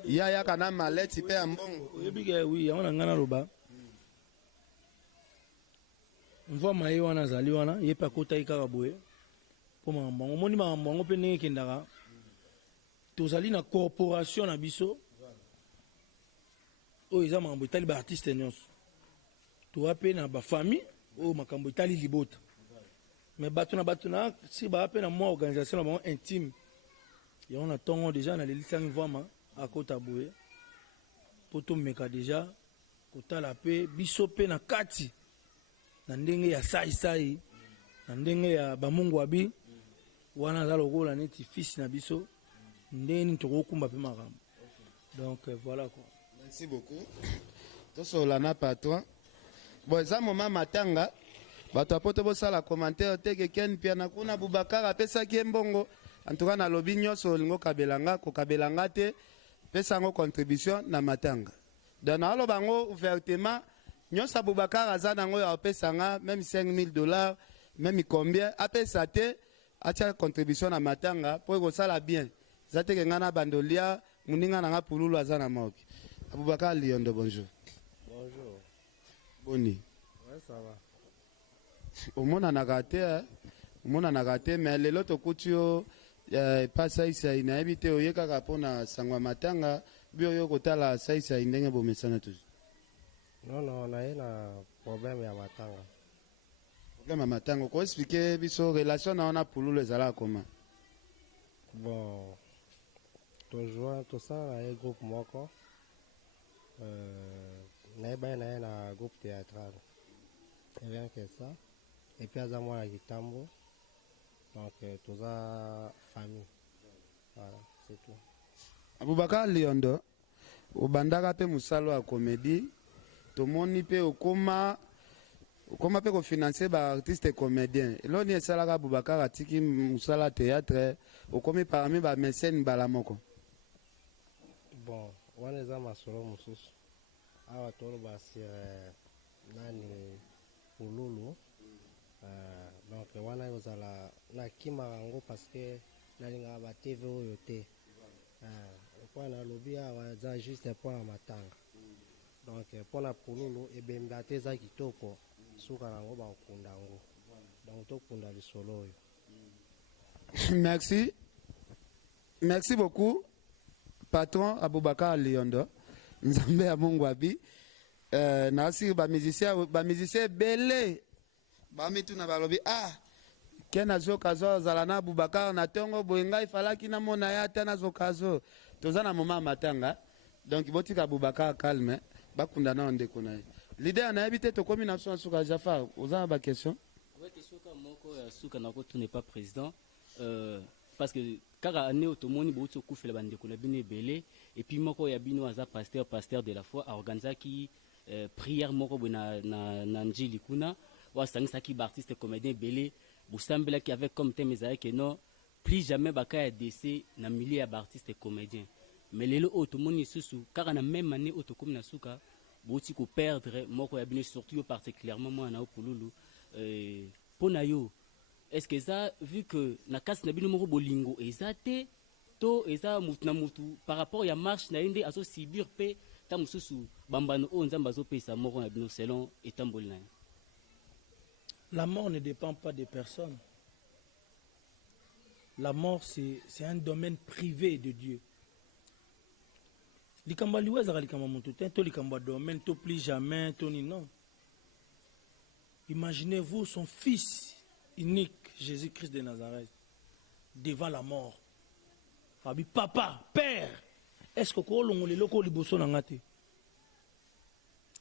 yaka na maleti mpe ya mbongo oyebi ke oui yango na ngai naloba mvwa maye wana azali wana ye mpe akotaki kaka boye mpo makambo yango omoni makambo yango mpe ndenge ekendaka tozali na corporation na biso oyo eza makambo etali baartiste nyonso toa mpe na bafamille oyo makambo etali libota mais bato na si baa mpe na mwa organisation na bango intime yango na ntongo deja nalelisangi mvwama akota boye mpo tomeka deja kotala mpe biso mpe na kati na ndenge ya sai na ndenge ya bamungu abi wana aza lokola neti fils na biso ndenge nini tokokumba mpe makambo donc voilà quoi. Merci beaucoup. Tosola na patron. Bon, eza moment matanga bato apoto bosala commentaire teke ken pia na kuna Boubacar apesaki mbongo en tout cas na lobi nyonso olingo kabelanga kokabelanga te pesa ngo contribution na matanga donc na alo bango ouvertement nyonso Boubacar aza nango ya pesanga même $5,000 même combien apesa te atia contribution na matanga po kosala bien zateke ngana bandolia muninga nanga pululu aza na moki Boubacar Liondo bonjour. Bonjour. Boni. Ouais, ça va. Omona na gâté mais lelo to kutio pasa isa ina ebite oyeka kapona sangwa matanga bio yo kotala saisa indenge bomesana tu. Non, na problème ya matanga. Problème ya matanga ko expliquer biso relation na ona pululu ezala koma. Bon. Toujours tout ça na groupe moko. Na groupe théâtral. Et rien que ça. Et puis à moi la Gitambo. Donc tout ça famille. Voilà, c'est tout. Boubacar Liondo, obandaka pe musalo ya comédie, tomoni pe okoma pe ko financer ba artiste comédien. Eloni esalaka Boubacar atiki musala théâtre, okomi parmi ba mécène bala moko. Bon, wana eza masolo mosusu. Awa tolo basir nani Pululu. Donc wana ozala na kimaka yango parce que nalingaka ba TV oyo te. Kwa na lobi awa eza juste mpona matanga. Donc mpona Pululu ebemba te eza kitoko suka nango bakunda yango. Donc tokunda lisolo oyo. Merci beaucoup patron Boubacar Liondo. Nzambe ya Mungu abi nasi ba musicien belé ba mitu na balobi kena zokazo zala na Boubacar na tongo boyenga ifalaki na mona ya tana zokazo tozana moma matanga donc botika Boubacar calme bakunda na ndeko na leader na habité to komi na suka Jafar oza ba question ouais question ka moko ya suka na ko tu n'es pas président parce que kaka ane otomoni bouti okufela bandeko na bino ebele et puis moko ya bino aza pasteur de la foi a organisé qui prière moko na njili kuna wa sangisaki ba artiste comédien belé busambela qui avait comme thème ezali que non plus jamais baka ya décès na milieu ya ba artiste comédien mais lelo otomoni susu kaka na même année otokomi na suka bouti ko perdre moko ya bino surtout particulièrement moi na Pululu pona yo. Est-ce que ça, vu que na kasi na bino moko bolingo ezate to eza mutu na mutu par rapport ya marche na inde aso sibir pe ta mususu bambano o nzamba zo pesa moko na bino selon etamboli na. La mort ne dépend pas des personnes. La mort c'est un domaine privé de Dieu. Likamba liweza likamba mutu to likamba domaine to plus jamais to ni non. Imaginez-vous son fils unique, Jésus-Christ de Nazareth, devant la mort. Fabi, papa, père, est-ce que vous avez loko liboso na ngate?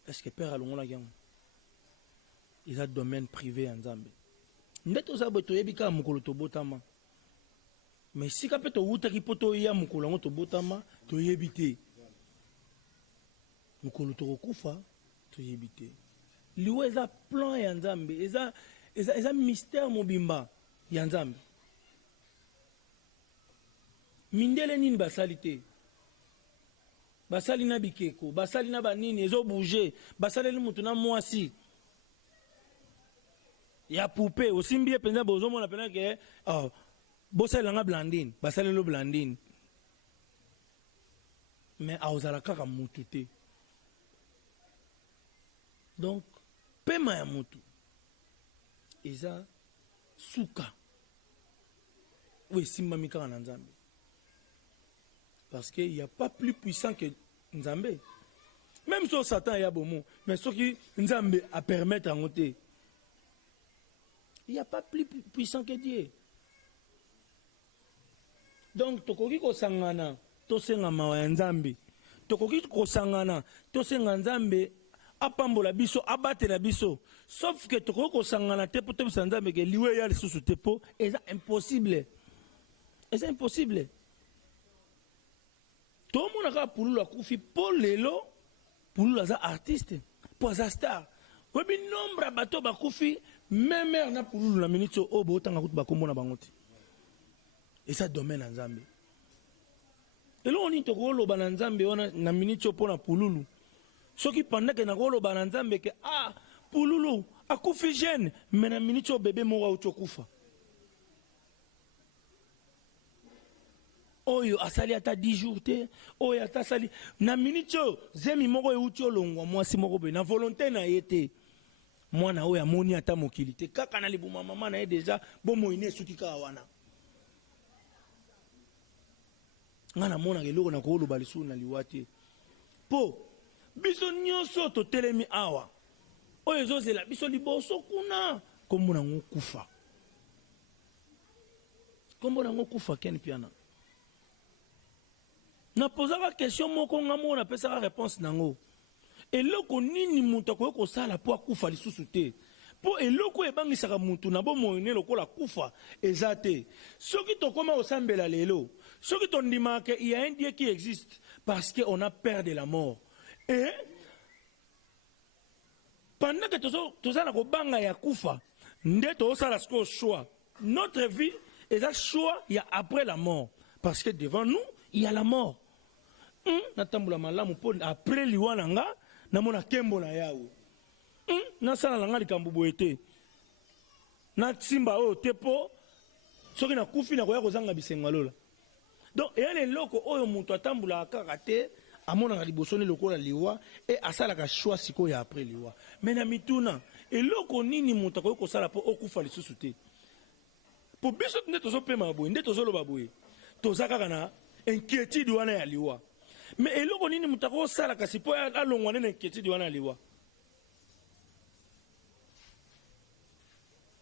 Est-ce que père a l'ongo la gang? Il a domaine privé en Zambie. Ndeto sa boto yebika mukolo to botama. Mais si ka peto wuta ki poto ya mukolo ngo to botama, to yebite. Mukolo to kufa, to yebite. Liwe eza plan ya Nzambe, eza mystère mobimba ya Nzambe. Mindele nini basali te. Basali na bikeko, basali na banini ezo bouger, basali li mutu na mwasi. Ya poupée osimbi penza bozo mona pena ke bosali nga Blandine, basali lo Blandine. Mais aozala kaka mutu te. Donc pema ya mutu eza suka oyo esimbami kaka na nzambe. Parce qu'il n'y a pas plus puissant que Nzambe. Même si Satan y a bon mot, mais ce qui Nzambe a permettre à monter, il n'y a pas plus puissant que Dieu. Donc, tokoki ko sangana, to senga mawa Nzambe. Tokoki ko sangana, to senga Nzambe, apambola biso, abate la biso. Sauf que tokoki ko sangana te pour te Nzambe que liwe ya lisusu te po, et c'est impossible. Et c'est impossible. Tout le monde a pour la koufi pour lelo, pour les artistes, pour les stars. Oui, mais nombre de bateaux bakoufi, même mère n'a pour la minute au bout tant que bakombo na bangoti. Et ça domaine en Zambie. Et là on dit que le ban en Zambie on a na minute pour na pululu. Ce qui pendant que na le ban en Zambie que ah pululu a koufi jeune, mais na minute au bébé mora ou chokufa. Oyo asali ata 10 jours te oyo ata sali na minitio zemi moko euti olongwa mwasi moko be na volonté na yete mwana oyo amoni ata mokili te kaka na libuma mama na ye déjà bomo ine suki ka wana ngana mona keloko na ko loba lisu na liwate po biso nyonso to telemi awa oyo zozela biso liboso kuna komona ngokufa ken piana. Na posa la question moko ngamo na pesa la réponse nango. Eloko nini mutu ko sala po akufa lisusu te. Po eloko ebangisaka mutu na bo moyene lokola kufa ezate. Soki to koma osambela lelo, soki to ndima que il y a un Dieu qui existe parce que on a peur de la mort. Et pendant que toza na ko banga ya kufa, nde to sala sko choix. Notre vie est un choix il y a après la mort parce que devant nous il y a la mort. Natambula malamu po après liwana nga namona kembo na yawo. Na sala langa likambu boete. Na tsimba o tepo soki na kufi na koya kozanga bisenga lola. Donc eyale loko oyo mutu atambula kaka te amona nga liboso ne lokola liwa et asala ka choix siko ya après liwa. Mais na mituna eloko nini mutu koyo kosala po okufa lisusu te. Po biso nde tozo pema boye nde tozo loba boye. Tozaka kana inquiétude wana ya liwa. Mais eloko nini mutako sala kasi po alongwane na inquiétude wana ya liwa.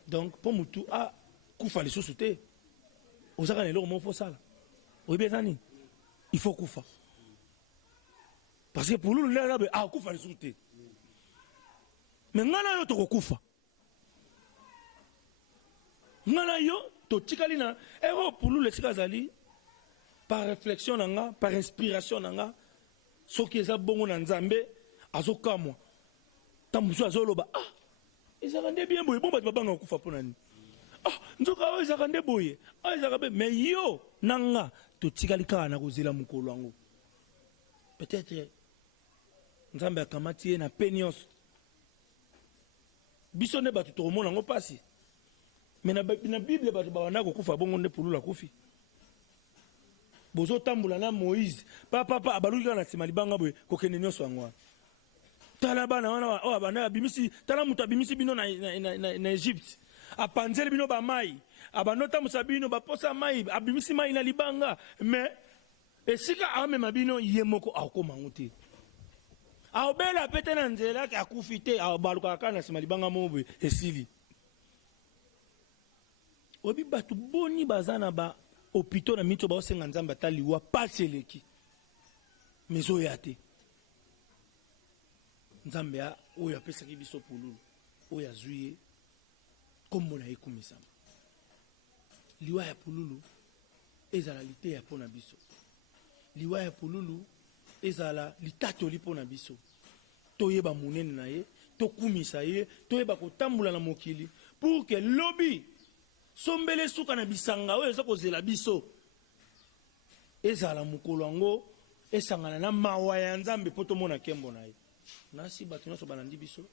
Donc pour mutu a kufa lisusu te. Ozaka na eloko mo fo sala. Oibetani il faut kufa. Parce que pour lui là a kufa lisusu te. Mais ngana yo to kufa. Ngana yo to tikali na ero pour lui le sikazali par réflexion nanga, par inspiration nanga, ce qui est bon en Nzambe, azoka moi. Tambuso azoloba ah, ils arrendent bien boye, bon bah tu vas pas kufa ponani. Ah, nzoka ils arrendent boye, ah ils arrendent mais yo nanga to tikali ka na kozela mukolo ngo. Peut-être Nzambe akamati na penios. Bisone ba tu to mona ngo pasi. Mais na Bible ba tu ba na ko kufa bongo ne pulula kufi. Bozo tambula na Moïse papa abaluka na sima libanga boye kokene nyonso angwa tala bana wana o abana bimisi tala mutu bimisi bino na Egypte apanzeli bino ba mai abanota musabino ba posa mai abimisi mai na libanga mais esika ame mabino yemoko akoma nguti aobela pete na nzela ka akufite abaluka kana sima libanga mobe esili obi batu boni bazana ba hôpital na mito ba osenga Nzambe ataliwa paseleki mezo yate Nzambe a oya pesa ki biso pululu oya zuye kombo na ekumisama liwa ya pululu ezala lite ya pona biso liwa ya pululu ezala litato lipo na biso toyeba munene na ye tokumisa ye toyeba kotambula na mokili pour que lobby sombele suka na bisanga oyo eza kozela biso ezala mukolo yango esangana na mawa ya Nzambe po tomona kembo na ye nasi bato nyonso balandi biso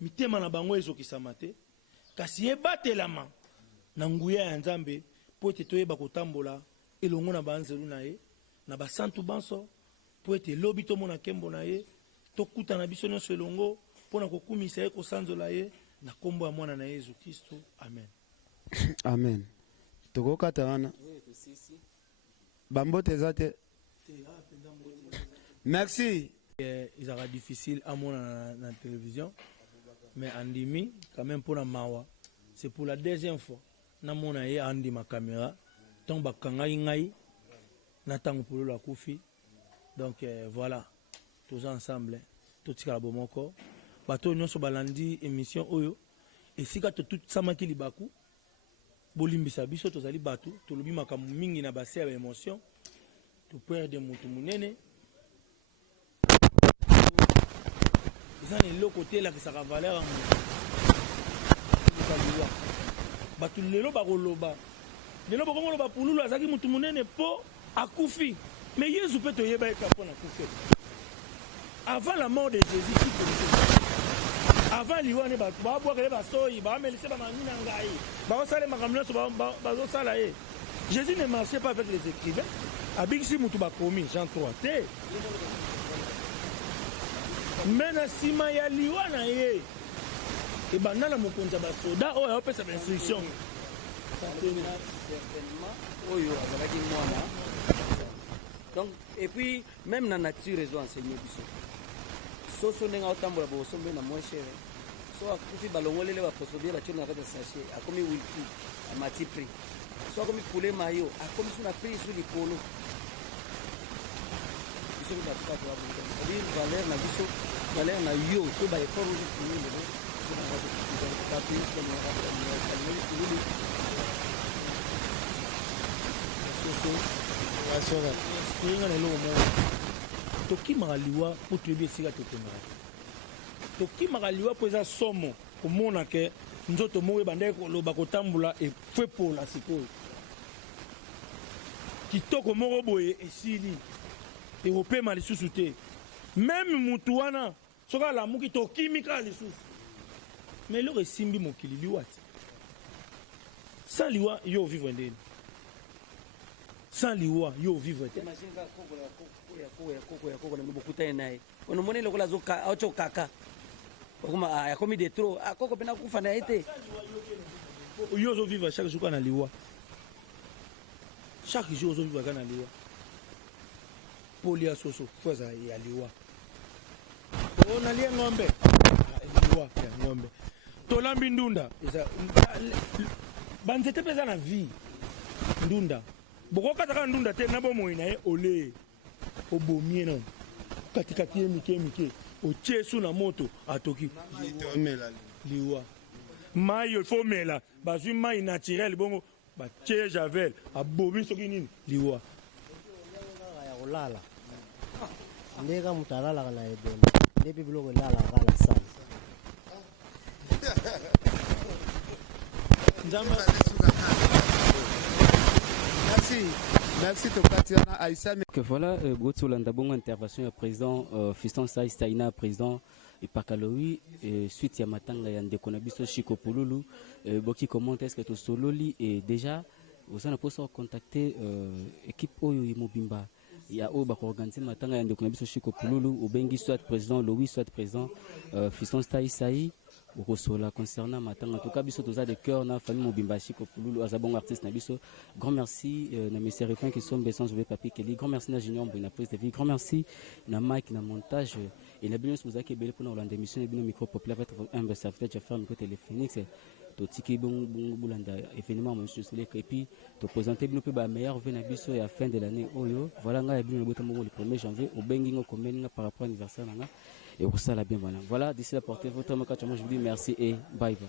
mitema na bango ezokisama te kasi ebatelama na nguya ya Nzambe po ete toyeba kotambola elongo na banzelu na ye na basantu banso po ete lobi tomona kembo na ye tokuta na biso nyonso elongo mpona kokumisa ye kosanzola ye na kombo ya mwana na Yesu Kristo. Amen. Amen. Tokokata wana. Bambote zate. Merci. Il sera difficile à mon la télévision, mais Andimi, quand même pour la Mawa, c'est pour la deuxième fois. Na mon aïe Andi ma caméra, tant bakanga ingai, natang pour la koufi. Donc voilà, tous ensemble, tout ce qu'il y a bon corps. Bateau nyon so balandi émission oyo, et si quand tout ça m'a li baku, bolimbisa biso to zali batu, to lobi makamu mingi na base ya émotion, to perdre mutu munene. Ils ont le côté là qui sera valeur en batu lelo bakoloba lelo bakoloba pululu azaki mutu munene po akufi mais Yesu peut te yeba ekapo na kufi avant la mort de Jésus avant liwane batu ba boire ba soyi ba melise ba mani na ngai ba osale makamno so ba osala e Jésus ne marchait pas avec les écrivains abiksi mutu ba komi Jean 3 te Mena sima ya liwa na ye e banana mokonza ba soda o ya opesa instruction certainement oyo azalaki mwana donc et puis même na nature ezo enseigner biso soso ndenge otambola bosombe na moins cher so akufi balongolele baposobie bationa na kati ya sachet akomi wiki amati prix so akomi poulet mayo akomi suna prix sur likolo biso batukatu babuka c'est-à-dire valeur na biso valeur na yo to ba effort ozo fini lelo to na baso kutuka papi ko na kalmeli kululu soso inga na lelo mo tokimaka liwa po toyebi esika tokendaka tokimaka liwa po eza somo komona ke nzoto moko ebandaki koloba kotambola efepola sikoyo kitoko moko boye esili ekopema lisusu te meme mutu wana soki alamuki tokimika lisusu me eloko esimbi mokili liwa te sans liwa yo vivre ndeni sans liwa yo vivre te koko na bokutane naye onomoni eloko lazoka acho kaka okoma yakomi de trop akoko pena kufa na ye te yo ozo vivre chaque jour na liwa chaque jour ozo vivre na liwa polia soso foza ya liwa ona lia ngombe liwa ya ngombe tolambi ndunda eza banzete pesa na vie ndunda bokokataka ndunda te na bomoi na ye ole obomie na katikati ye mike otie su na moto atoki liwa mai il faut mela bazwi mai naturel bongo batie javel abomi soki nini liwa ya kolala ndeka mutu alalaka na ebembe ndepi biloko elalaka na sana Merci Tokatiana Aïssa. Que voilà, Gotsolanda Bongo intervention du président Fiston Saïs Taïna, président et Pakaloui, suite à Matanga et Andekonabiso Chiko Pululu, Boki comment est-ce que tu sololi et déjà, vous avez posé contacter équipe Oyo Mobimba. Il y a Oba qui organise Matanga et Andekonabiso Chiko Pululu, ou Bengi soit président, Louis soit président, Fiston Saïs Saïs. Concernant Matanga, en tout cas, biso toza de cœur na famille Mobimba Chiko Pululu, azabon artiste na biso. Grand merci na mes sérifins qui sont besants je vais papier Kelly. Grand merci na Junior Mbouina prise de vie. Grand merci na Mike na montage et la bienvenue vous accueillir pour nous l'ande émission et bien micro populaire avec un serviteur de faire micro téléphonique c'est to tiki bon boulanda événement monsieur Soleil et puis te présenter bien peu ba meilleur venu na biso et à fin de l'année oyo voilà nga bien le botambo le 1er janvier au bengingo komeninga par rapport à l'anniversaire nanga et pour ça la bien voilà d'ici là portez votre moi je vous dis merci et bye bye.